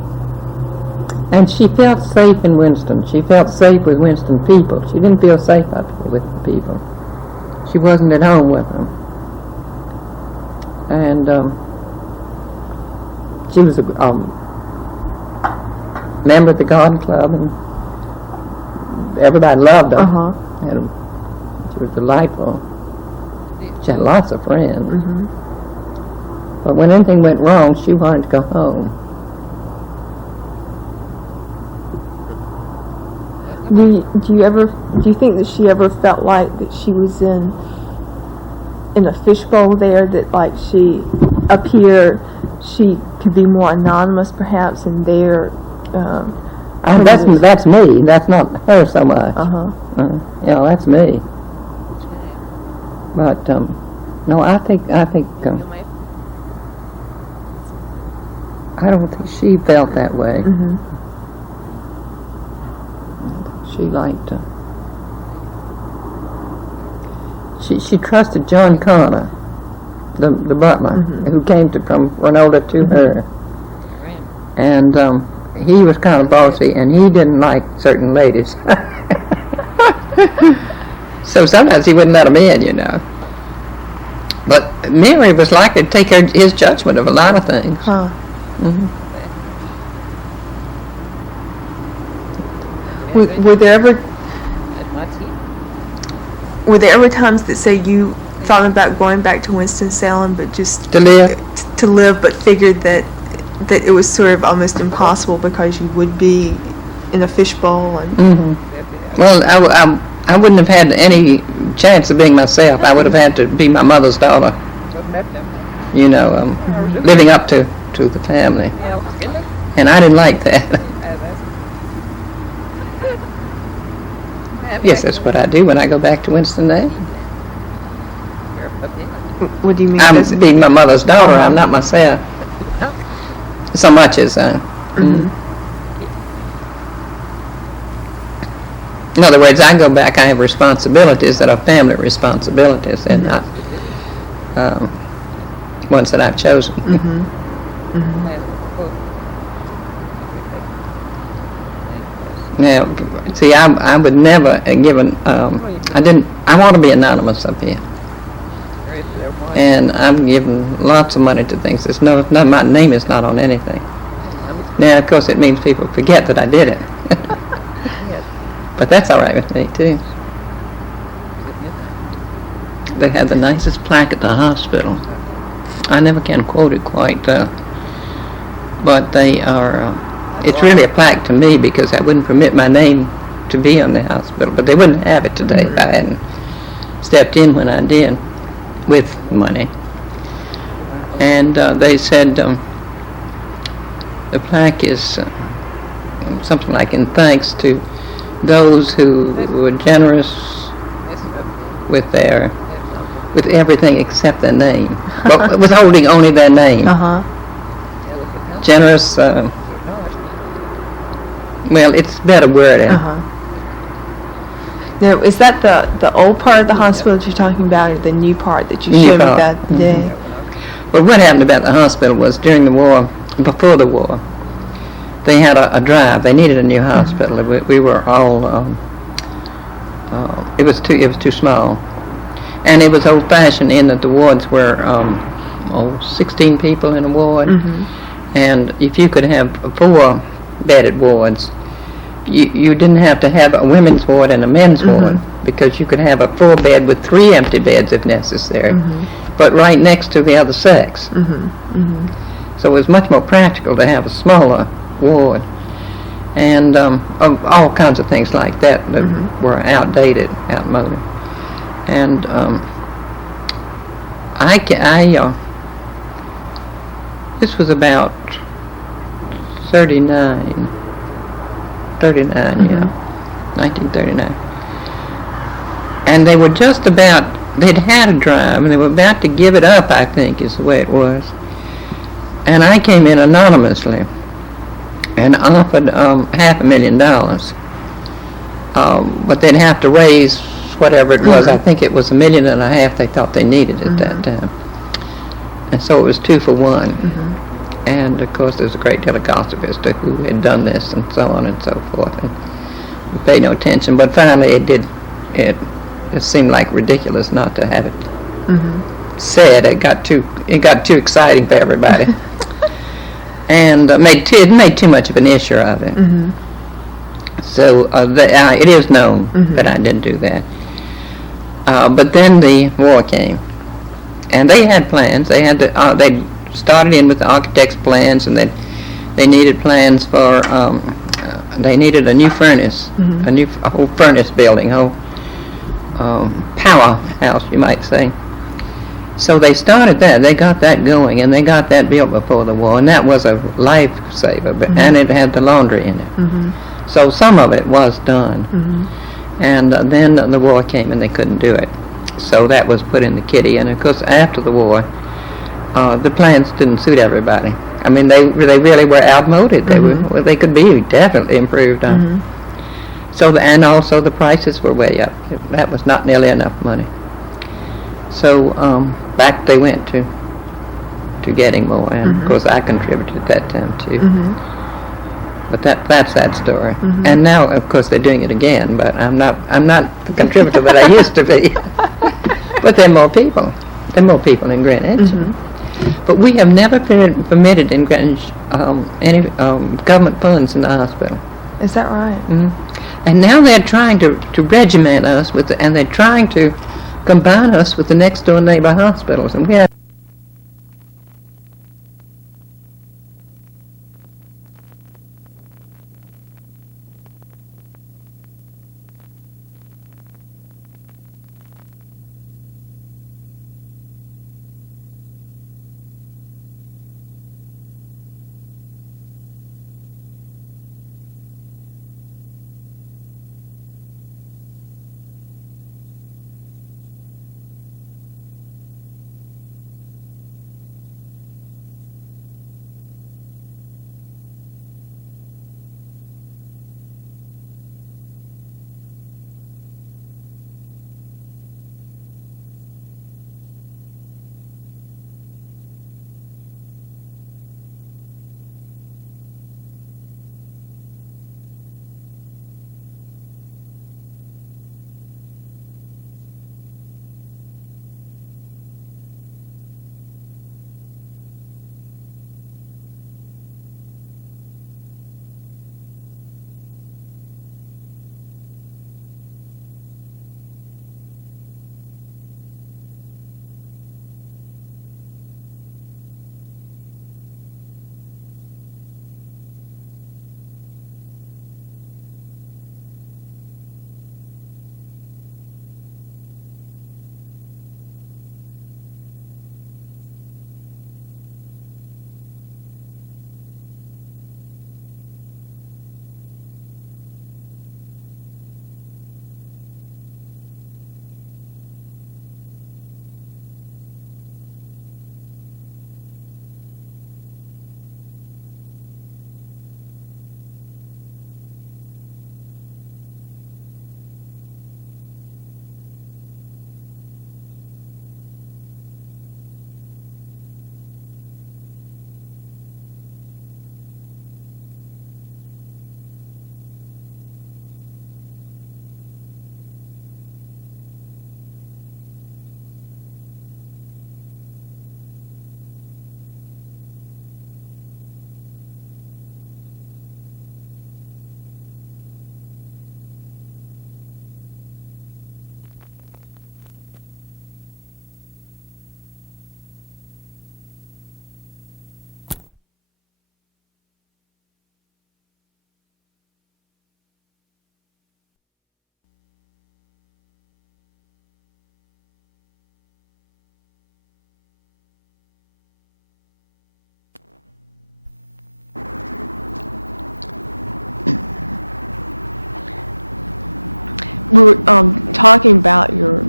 And she felt safe in Winston. She felt safe with Winston people. She didn't feel safe up here with the people. She wasn't at home with them. And she was a member of the garden club, and everybody loved her. And she was delightful. She had lots of friends. But when anything went wrong, she wanted to go home. Do you think that she ever felt like that she was in a fishbowl there, that like she up here she could be more anonymous perhaps, and there that's me. That's not her so much. That's me. But no, I think I don't think she felt that way. She liked she trusted John Connor, the butler, who came from Reynolda to her, and he was kind of bossy, and he didn't like certain ladies. So sometimes he wouldn't let them in, you know. But Mary was likely to take his judgment of a lot of things. Were there ever times that say you thought about going back to Winston-Salem, but just to live, but figured that it was sort of almost impossible because you would be in a fishbowl? And Well, I wouldn't have had any chance of being myself. I would have had to be my mother's daughter, you know, living up to the family, and I didn't like that. Yes, that's what I do when I go back to Winston-Salem. What do you mean? I'm being my mother's daughter. I'm not myself so much as in other words, I go back, I have responsibilities that are family responsibilities, and not ones that I've chosen. Now, see, I would never have given, I want to be anonymous up here. And I'm giving lots of money to things. My name is not on anything. Now, of course, it means people forget that I did it. But that's all right with me, too. They have the nicest plaque at the hospital. I never can quote it quite, but they are it's really a plaque to me because I wouldn't permit my name to be on the hospital, but they wouldn't have it today if I hadn't stepped in when I did with money. And they said the plaque is something like in thanks to those who were generous with everything except their name, but withholding only their name. Generous. Well, it's a better word. Now, is that the old part of the hospital that you're talking about, or the new part that you showed me that day? Well, what happened about the hospital was during the war, before the war, they had a drive. They needed a new hospital. We were all. It was too small, and it was old-fashioned in that the wards were 16 people in a ward, and if you could have 4 bedded wards, you didn't have to have a women's ward and a men's ward, because you could have a 4-bed with 3 empty beds if necessary, but right next to the other sex. So it was much more practical to have a smaller ward, and all kinds of things like that were outdated, outmoded. And this was about 39, 1939. And they were just about, they'd had a drive, and they were about to give it up, I think is the way it was. And I came in anonymously and offered $500,000. But they'd have to raise whatever it was. I think it was $1.5 million they thought they needed at that time. And so it was 2 for 1. And of course there's a great deal of gossip as to who had done this and so on and so forth, and we paid no attention, but finally it seemed like ridiculous not to have it said. It got too exciting for everybody. And made too much of an issue of it. So it is known that I didn't do that. But then the war came, and they had plans. They started in with the architect's plans, and they needed plans for they needed a new furnace, a whole furnace building, whole powerhouse, you might say. So they started that. They got that going, and they got that built before the war, and that was a lifesaver. And it had the laundry in it. So some of it was done. And then the war came, and they couldn't do it. So that was put in the kitty. And of course, after the war, the plans didn't suit everybody. I mean, they really were outmoded. They could be definitely improved on. So and also the prices were way up. That was not nearly enough money. So back they went to getting more, and of course I contributed at that time too. But that's that story. And now, of course, they're doing it again. But I'm not the contributor that I used to be. But there are more people. There are more people in Greenwich. But we have never permitted in Greenwich any government funds in the hospital. Is that right? And now they're trying to regiment us and they're trying to combine us with the next door neighbor hospitals. And we have we were talking about your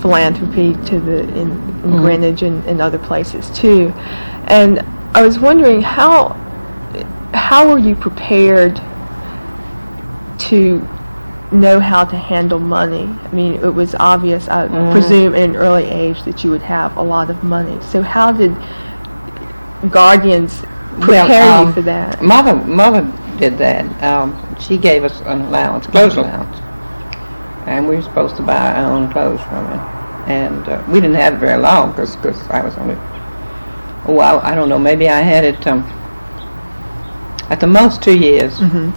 philanthropy to in Greenwich and other places too, and I was wondering how were you prepared to know how to handle money? I mean, it was obvious, I presume, at an early age that you would have a lot of money. So how did guardians prepare you for that? Mother did that. She gave us an allowance, clothes allowance, and we were supposed to buy our own clothes from it. And we didn't have it very long because I was only, I don't know, maybe I had it at the most 2 years. Mm-hmm.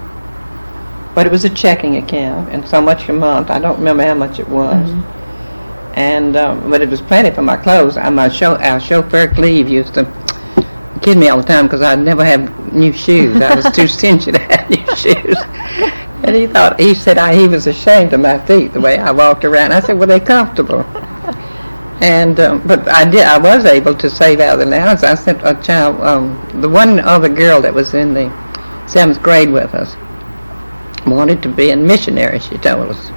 But it was a checking account, and so much a month. I don't remember how much it was. Mm-hmm. And but it was plenty for my clothes. Our chauffeur Cleve used to kid me all the time because I'd never have new shoes. I was too stingy to have new shoes. And he said he was ashamed of my feet the way I walked around. I said, well, they're comfortable. And but I was able to save out the allowance. I sent a child, the one other girl that was in the 7th grade with us, wanted to be a missionary, she told us.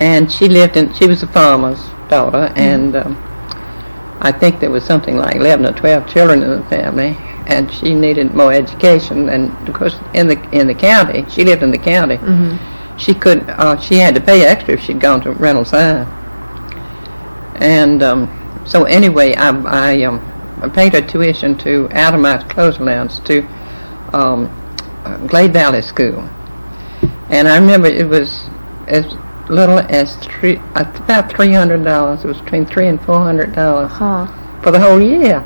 And she was a farmer's daughter, and I think there was something like 11 or 12 children in the family, and she needed more education. And of course, in the county, she lived in the county. Mm-hmm. She had to pay extra if she'd gone to Reynolds. And so anyway, I paid her tuition out of my clothes allowance to Glade Valley School. And I remember it was as little as about $300. It was between $300 and $400 for the whole year.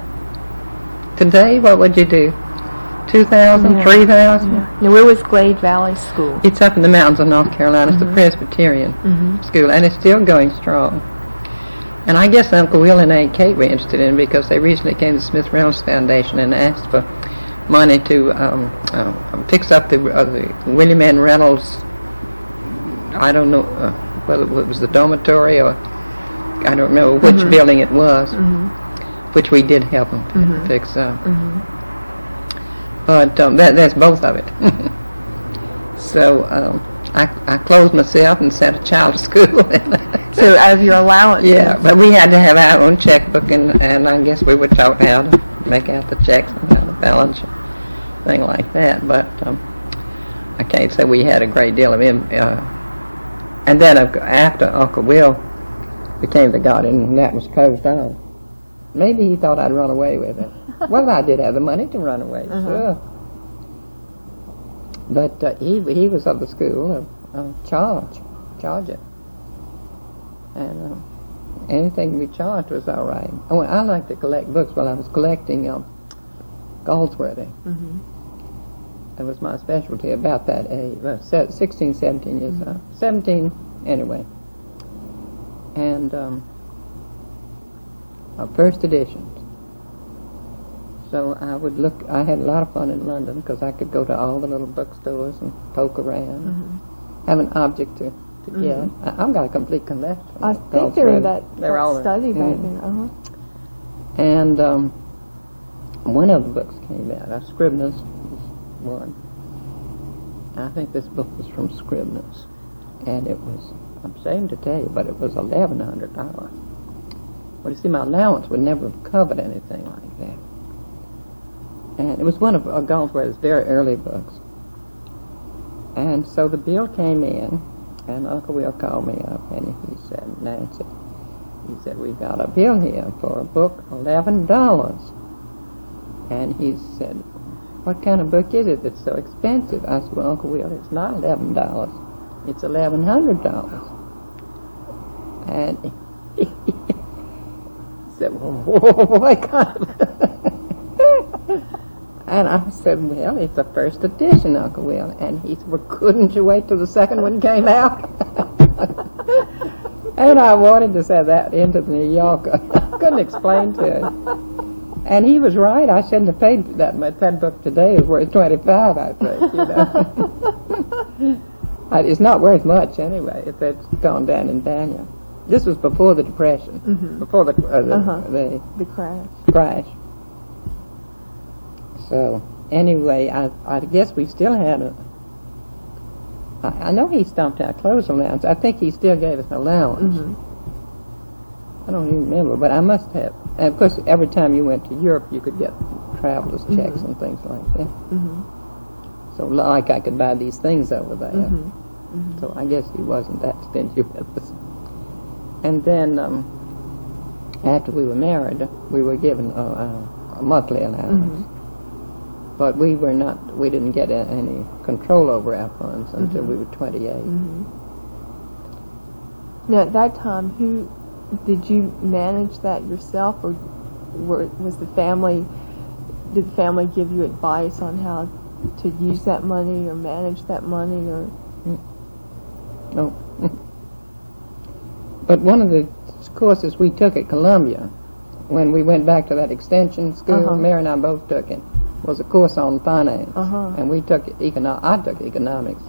Today, what would you do? $2,000, $3,000? Yeah. Now, where was Glade Valley School? It's up in the mountains of North Carolina. It's the Presbyterian school, and it's still going strong. And I guess Uncle Will and Aunt Kate were interested in it because they recently came to the Smith Reynolds Foundation and asked for money to fix up the William N. Reynolds, I don't know whether it was the dormitory or I don't remember which building it was, which we did help them fix up. But that's both of it. So I clothed myself and sent a child to school. So out of your allowance? Yeah, but we had to have our own checkbook, and I guess we were taught how to make out the checks and how to balance it, thing like that. But I can't say we had a great deal of him. And then after Uncle Will became the guardian, and that was closed off. Maybe he thought I'd run away with it. Well, I did have the money to run away, sure. But he was of the school of charge it. And anything we charged was all right. Oh, I like to collect books. While I was collecting Galsworthy. That was my specialty about that age, 16, 17 years old. 17 anyway. And first editions. So I had a lot of fun in London because I could go to all the little bookstores and poke around, have an object to get. I've got a complete collection. I think they're in that study back there. And one of the books came out, Scribner's was one. I think this book was from Scribner's. And it was, I'm ashamed to tell you, but it was $1,100. Well, you see, my allowance would never have covered anything like that. And it was one of Galsworthy's very early books. And so the bill came in, and Uncle Will called me up, and he said, Nancy, he said, we've got a bill here for a book, $11. And he said, what kind of book is it that's so expensive? I said, well, Uncle Will, it's not $11. It's $1,100. And he said, well, what kind of... And I said, well, it's a first edition, Uncle Will. And he said, well, couldn't you wait till the second one came out? And I wanted to send that into the New Yorker. Couldn't explain to him. And he was right. I shouldn't have paid that much. That book today is worth $25, I think, you know. It's not worth much anyway, if it's gone down in value. This was before the Depression, before the crash. So anyway, I guess we still had I know he stopped our clothes allowance. I think he still gave us allowance. I don't even remember, but I must have. And of course, every time you went to Europe, you could get traveler's checks and things like that. So, like, I could buy these things over there. So I guess he wasn't that stingy with us. And then, after we were married, we were given a monthly allowance. But we didn't get any control over our funds until we were 28. Now, at that time, did you manage that yourself, or did the family give you advice on how to use that money or manage that money, or? No. But one of the courses we took at Columbia, when we went back to that extension school, Mary and I both took it, was a course on finance. And we took I took economics.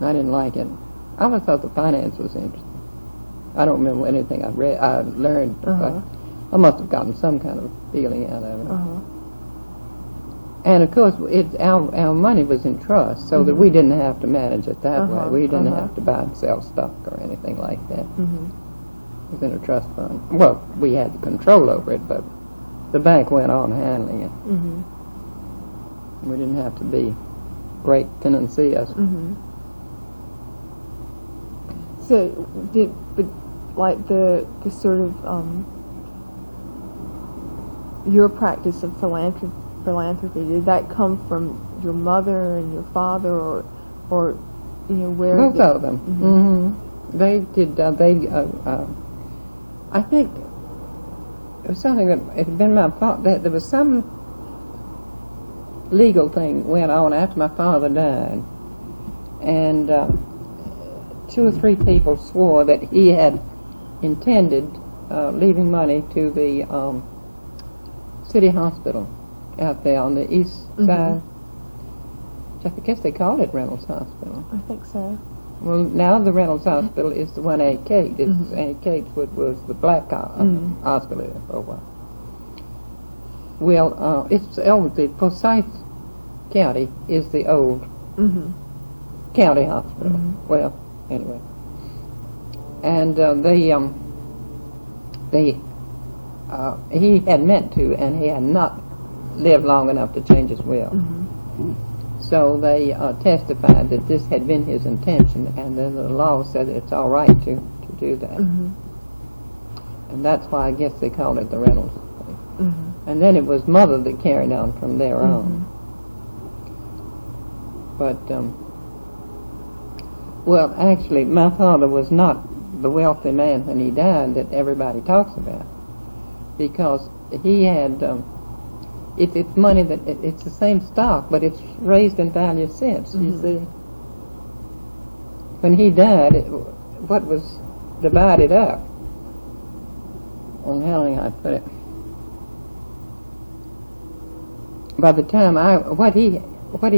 I didn't like it. I always thought the finance was interesting. I don't remember anything I learned. I must have gotten some kind of feeling out of it. And of course, our money was in trust, so that we didn't have to manage it that way. We didn't have to buy and sell stock or anything like that. It was in a trust fund. Well, we had the control over it, but the bank went on handling it. We didn't have to be great financiers. So, the sort of your practice of philanthropy, did that come from your mother and your father, or where? Both of them. They did. I think it was something that it had been my fault. That there was some legal thing went on after my father died, and 2 or 3 people swore that he had intended leaving money to the city hospital out there on the east side. I guess they called it Reynolds Hospital. I think so. Well, now the Reynolds Hospital is the one Aunt Kate. It's Aunt Kate's was the black hospital for a while. Well, it's the Forsyth County is the old county hospital. Well, anyway, and he had meant to, and he had not lived long enough to change his will. So they testified that this had been his intention, and then the law said it's all right to do that. And that's why I guess they called it the Reynolds thing. And then it was Mother that carried on from there on. But, well, actually, my father was not the wealthy man when he died that everybody talks about, because he had... It's money that it's the same stock, but it's raised in value since. You see, when he died, what was divided up? Well, how can I put it? By the time what he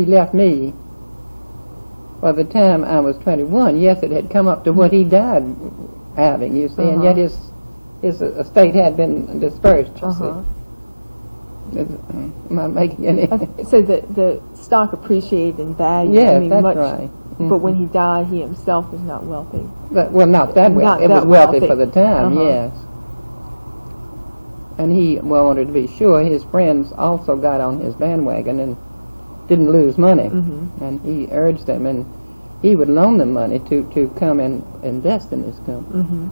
left me, by the time I was 21, yes, it had come up to what he died having. You see, and yet his estate had been dispersed. You see. Am I making any? So the stock appreciated in value. Yes, that's right. But when he died, he himself was not wealthy. Well, not that wealthy. It was wealthy for the time, yes. And he wanted to be sure his friends also got on his bandwagon and didn't lose money. And he urged them, and he would loan them money to come and invest in his company.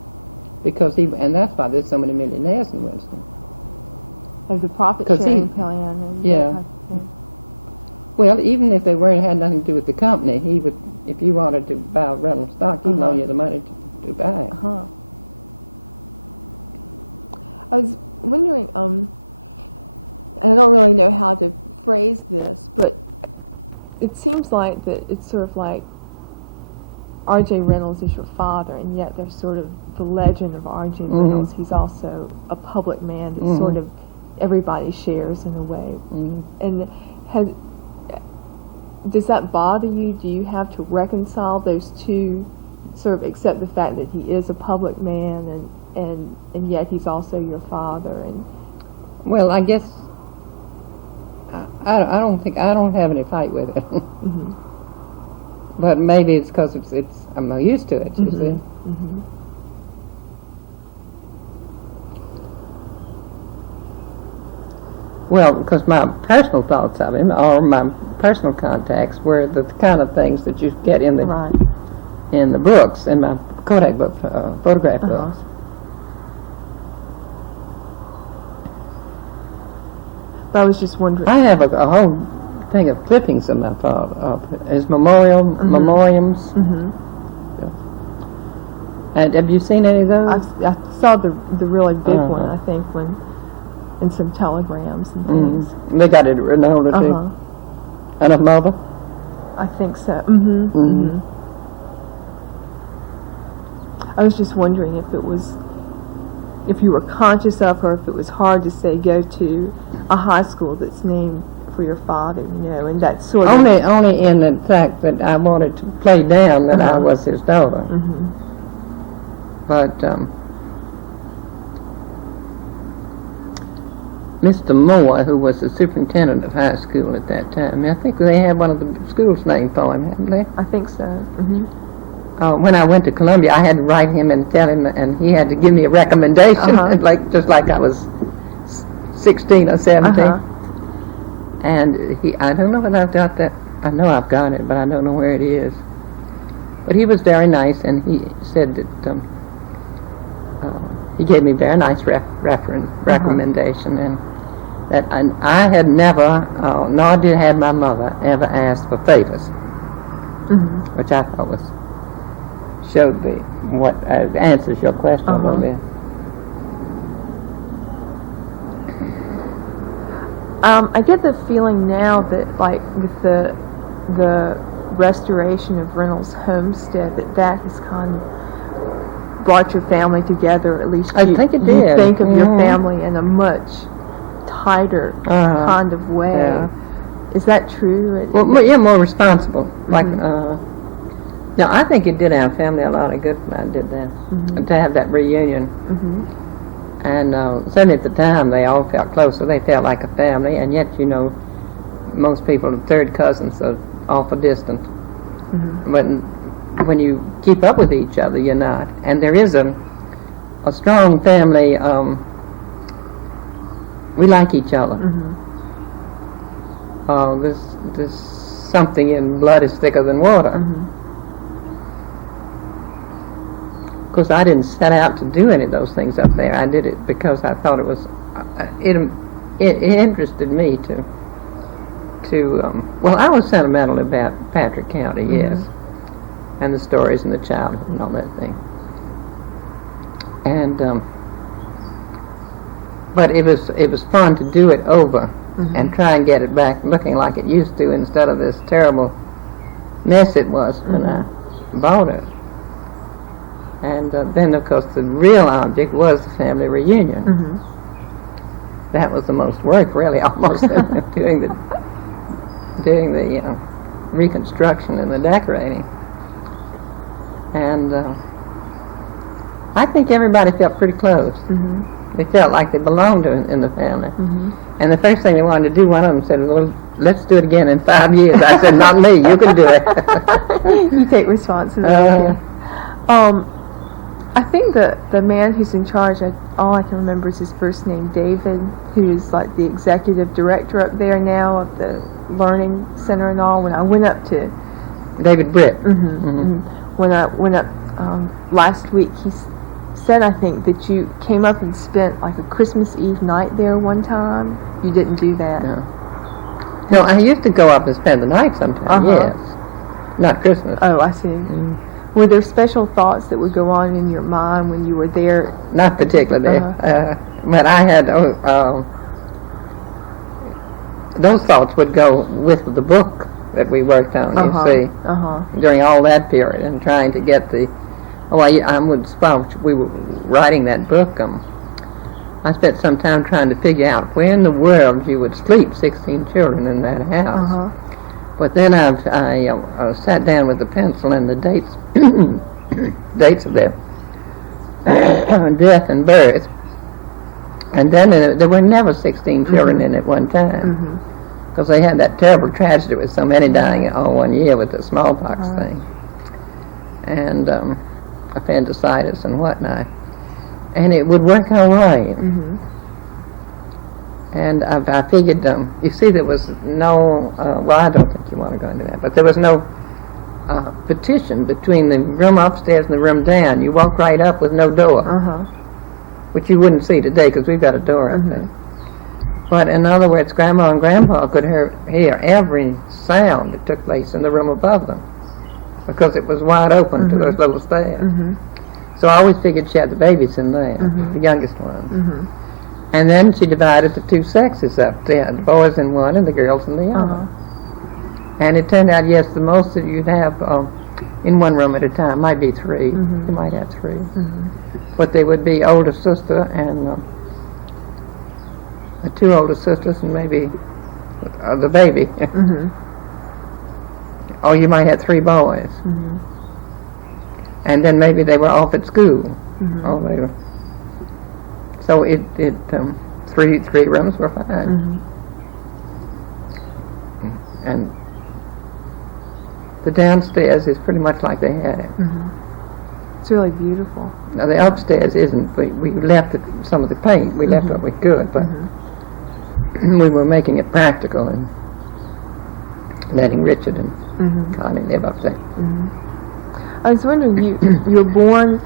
Because and that's why there's so many millionaires in Winston. Of the profit-sharing plan. Yeah. Well, even if they had nothing to do with the company, he would, if you wanted to buy Reynolds stock, he'd loan you the money to buy it. I was wondering, and I don't really know how to phrase this, but it seems like it's sort of like R.J. Reynolds is your father, and yet there's sort of the legend of R.J. Reynolds. He's also a public man that sort of everybody shares in a way. And does that bother you? Do you have to reconcile those two, sort of accept the fact that he is a public man and yet he's also your father? And well, I guess I don't have any fight with it. But maybe it's because I'm not used to it, you see. Well, because my personal thoughts of him, or my personal contacts, were the kind of things that you get in the Right. in the books, in my Kodak book, photograph Uh-huh. books. But I was just wondering. I have a whole thing of clippings of my father, of his memoriams. Mhm. And have you seen any of those? I saw the really big Uh-huh. one, I think, when in some telegrams and Mhm. things. They got it at Reynolda too. Uh-huh. And of mother. I think so. Mm-hmm. Mhm. I was just wondering if you were conscious of, or if it was hard to say go to a high school that's named for your father, and that sort of. Only in the fact that I wanted to play down that I Uh-huh. was his daughter. Mm-hmm. But Mr. Moore, who was the superintendent of high school at that time, I think they had one of the schools named for him, hadn't they? I think so. Mm-hmm. When I went to Columbia, I had to write him and tell him, and he had to give me a recommendation, Uh-huh. just like I was 16 or 17. Uh-huh. And I don't know whether I've got that. I know I've got it, but I don't know where it is. But he was very nice, and he said that he gave me very nice recommendation, and that I had never, nor had my mother ever asked for favors, Mm-hmm. which I thought showed what answers your question a little Uh-huh. bit. I get the feeling now that, like, with the restoration of Reynolds Homestead, that has kind of brought your family together. At least I think it you did. think of your Mhm. family in a much tighter Uh-huh. kind of way. Yeah. Is that true? Well, yeah, more responsible. Like, Mhm. now I think it did our family a lot of good when I did that, Mhm. to have that reunion. Mhm. And certainly at the time, they all felt closer. They felt like a family, and yet, most people are third cousins are awful distant. Mhm. But when you keep up with each other, you're not. And there is a strong family. We like each other. Mhm. There's something in blood is thicker than water. Mhm. Of course, I didn't set out to do any of those things up there. I did it because I thought it interested me well, I was sentimental about Patrick County, yes, and the stories and the childhood and all that thing. And but it was fun to do it over and try and get it back looking like it used to, instead of this terrible mess it was when I bought it. And then, of course, the real object was the family reunion. Mhm. That was the most work, really, almost, doing the reconstruction and the decorating. And I think everybody felt pretty close. Mhm. They felt like they belonged in the family. Mhm. And the first thing they wanted to do, one of them said, "Well, let's do it again in 5 years." I said, "Not me. You can do it." You take responsibility. I think the man who's in charge, all I can remember is his first name, David, who's like the executive director up there now of the Learning Center and all. When I went up to David Britt. when I went up last week, he said, I think, that you came up and spent like a Christmas Eve night there one time. You didn't do that. No, I used to go up and spend the night sometime, yes. Not Christmas. Oh, I see. Were there special thoughts that would go on in your mind when you were there? Not particularly. But I had, those thoughts would go with the book that we worked on, you see, during all that period, and trying to get while we were writing that book, I spent some time trying to figure out where in the world you would sleep 16 children in that house. But then I sat down with the pencil and the dates of their death and birth, and then there were never 16 children in at one time. because they had that terrible tragedy with so many dying all one year with the smallpox thing, and appendicitis and whatnot, and it would work all right. Mm-hmm. And I figured, you see, there was no, well, I don't think you want to go into that, but there was no partition between the room upstairs and the room down. You walk right up with no door, which you wouldn't see today because we've got a door up there. But in other words, Grandma and Grandpa could hear every sound that took place in the room above them because it was wide open to those little stairs. So I always figured she had the babies in there, the youngest one. And then she divided the two sexes up there, the boys in one and the girls in the other. And it turned out, yes, the most that you'd have in one room at a time might be three. You might have three. But they would be older sister and the two older sisters and maybe the baby. Or you might have three boys. And then maybe they were off at school. Or they were, so three rooms were fine. And the downstairs is pretty much like they had it. It's really beautiful. Now the upstairs isn't. We left some of the paint. We left what we could, but we were making it practical and letting Richard and Connie live up there. I was wondering, you were born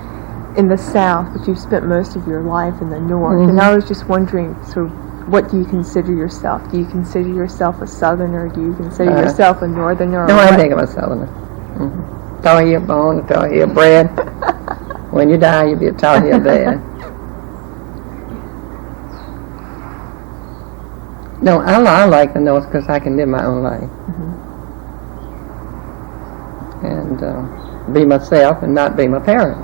in the South, but you've spent most of your life in the North, and I was just wondering, sort of, what do you consider yourself? Do you consider yourself a Southerner? Do you consider yourself a Northerner? No, I think I'm a Southerner. Tar Heel born, Tar Heel bred. When you die, you'll be a Tar Heel dead. No, I like the North because I can live my own life. And be myself and not be my parents.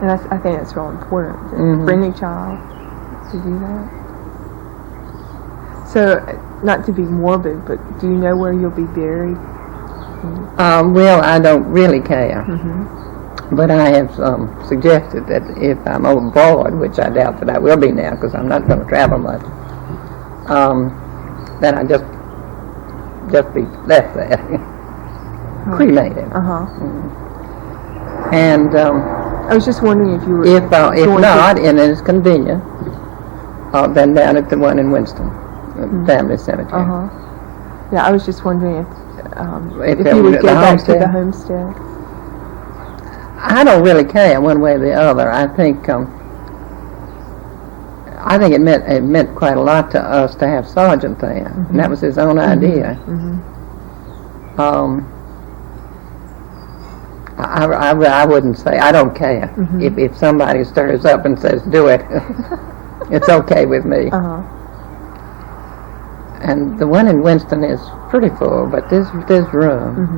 And I think that's real important for any child to do that. So, not to be morbid, but do you know where you'll be buried? Well, I don't really care. But I have suggested that if I'm abroad, which I doubt that I will be now because I'm not going to travel much, then I just be left there, cremated. And I was just wondering if you were. if not, and it's convenient, then down at the one in Winston, Family Cemetery. Yeah, I was just wondering if that you would was go the back to homestead? the homestead. I don't really care one way or the other. I think it meant quite a lot to us to have Sergeant there, and that was his own idea. I wouldn't say, I don't care. If somebody stirs up and says, do it, it's okay with me. And the one in Winston is pretty full, but there's room.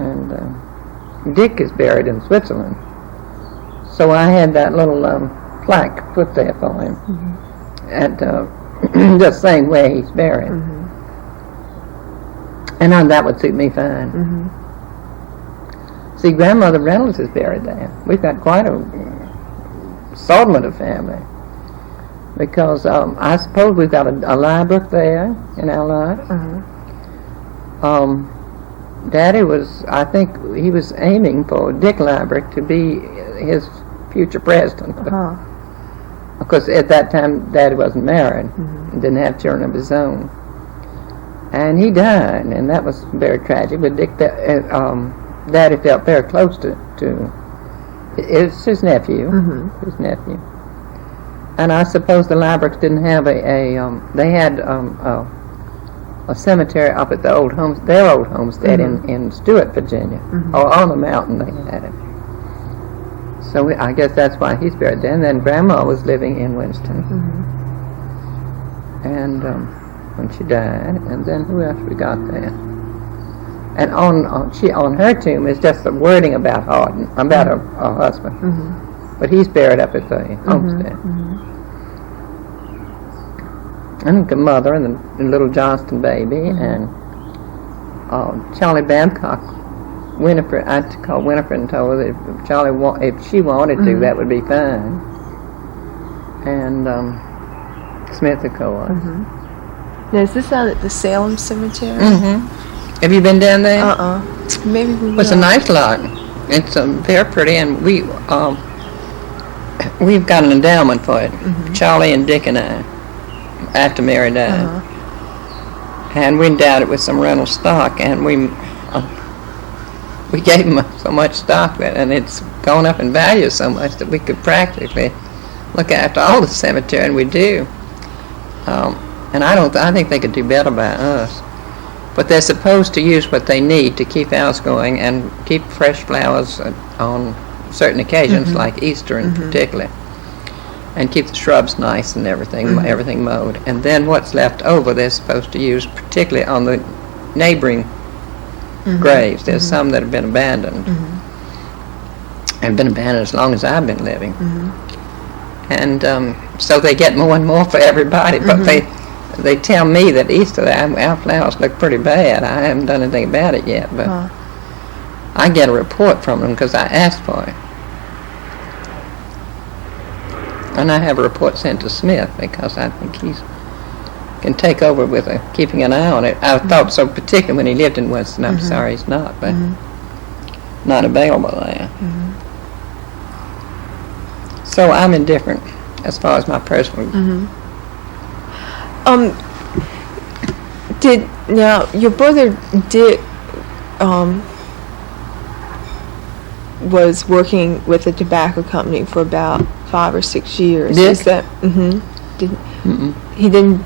And Dick is buried in Switzerland. So I had that little plaque put there for him, at just saying where he's buried. And that would suit me fine. See, Grandmother Reynolds is buried there. We've got quite a assortment of family. Because I suppose we've got a Liebrook there in our lot. Daddy was, I think, he was aiming for Dick Liebrook to be his future president. Because at that time, Daddy wasn't married and didn't have children of his own. And he died, and that was very tragic. But Dick, Daddy felt very close to it's his nephew, his nephew. And I suppose the Liebrooks didn't have they had a cemetery up at the their old homestead in Stewart, Virginia, or on the mountain they had it. So I guess that's why he's buried there. And then Grandma was living in Winston, and when she died, and then who else we got there? And on her tomb is just the wording about Hardin, about her husband, but he's buried up at the homestead. And the mother and the little Johnston baby and Charlie Babcock. Winifred, I called Winifred and told her that if she wanted to, that would be fine. And Smith Accord. Now, is this out at the Salem Cemetery? Have you been down there? Maybe we. It's a nice lot. It's very pretty, and we've got an endowment for it. Charlie and Dick and I, after Mary died, and we endowed it with some rental stock, and we gave them so much stock that, and it's gone up in value so much that we could practically look after all the cemetery, and we do. And I think they could do better by us. But they're supposed to use what they need to keep ours going and keep fresh flowers on certain occasions, like Easter in particular, and keep the shrubs nice and everything mowed. And then what's left over, they're supposed to use particularly on the neighboring graves. There's some that have been abandoned, and been abandoned as long as I've been living. And so they get more and more for everybody, but they tell me that Easter, our flowers look pretty bad. I haven't done anything about it yet, but I get a report from them because I asked for it. And I have a report sent to Smith because I think he can take over with keeping an eye on it. I thought so, particularly when he lived in Winston. I'm sorry he's not, but not available there. So I'm indifferent as far as my personal... Now your brother Dick was working with a tobacco company for about 5 or 6 years. Dick? Is that he didn't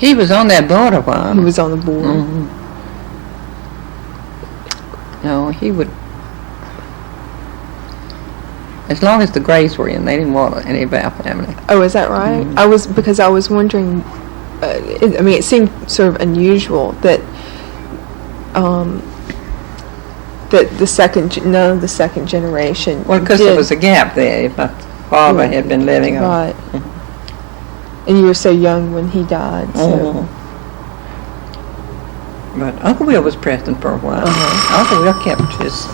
He was on that board a while. he was on the board. No, he would... As long as the Grays were in, they didn't want any of our family. Oh, is that right? I was wondering. It seemed sort of unusual that none of the second generation. Well, because there was a gap there. If my father had been living on... Right. And you were so young when he died. So. But Uncle Will was president for a while. Uncle Will kept his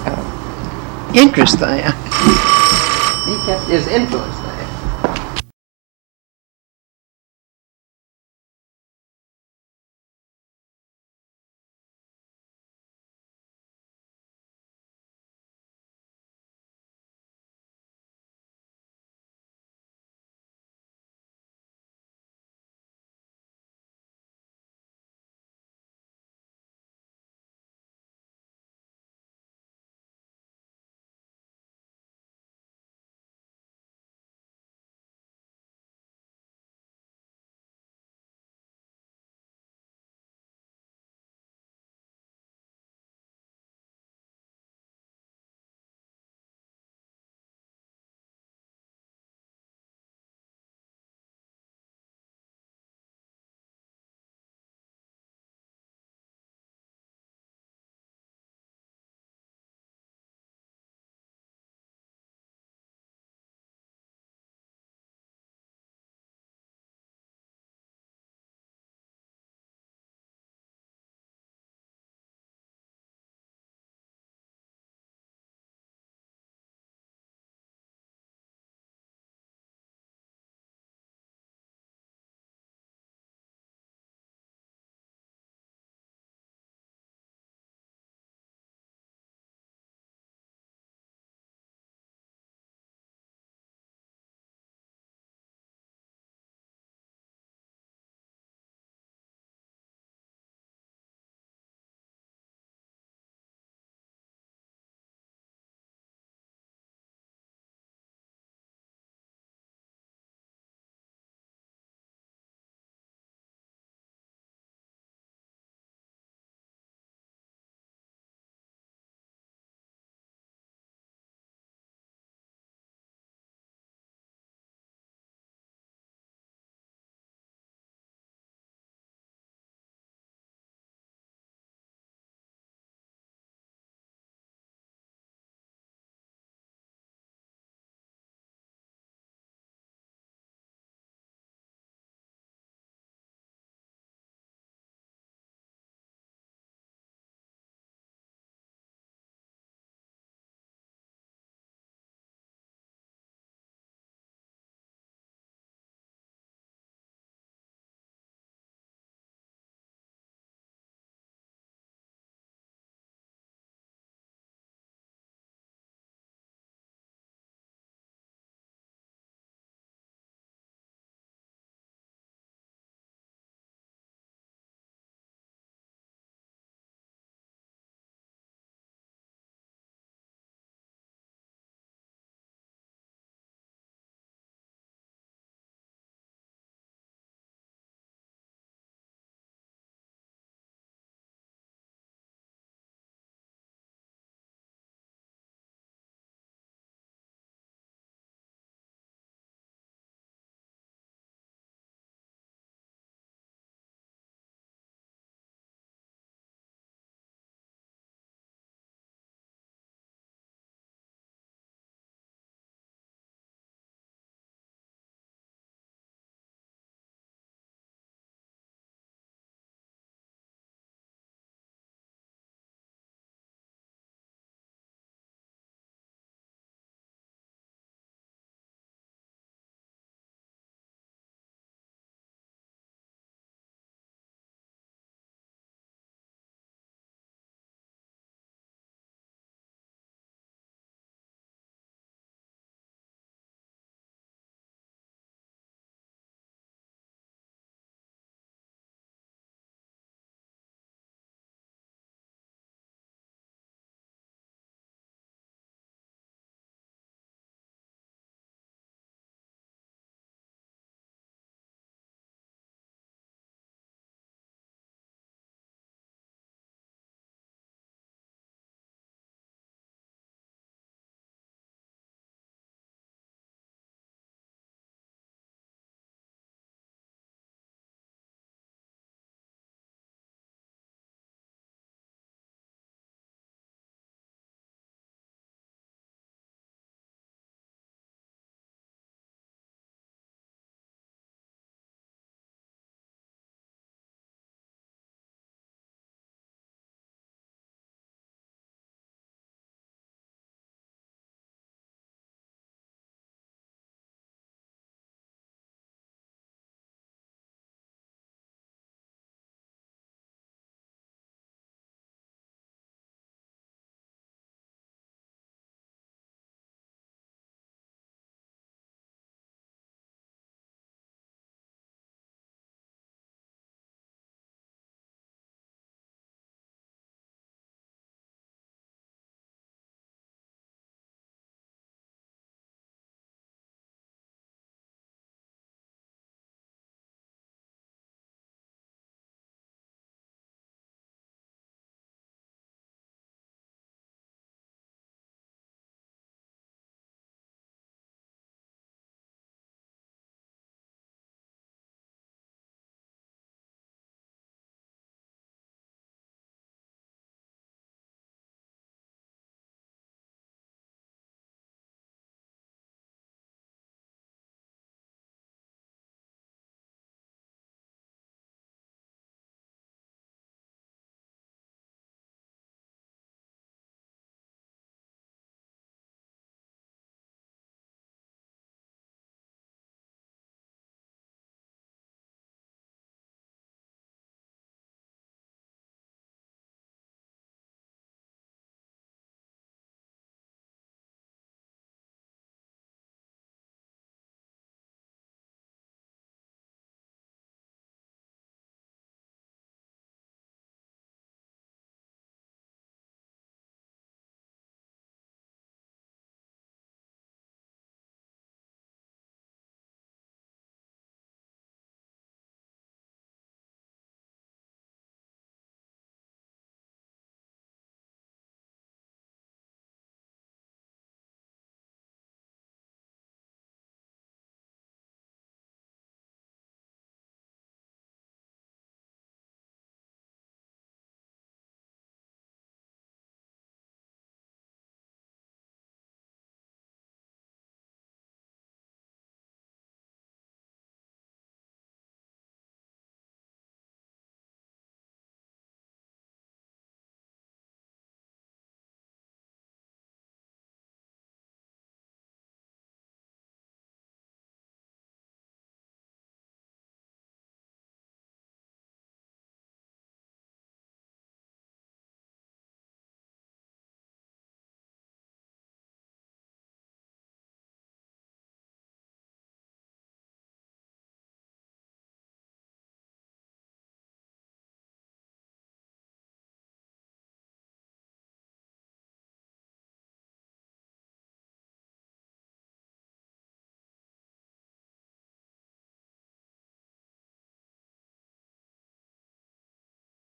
interest there. He kept his influence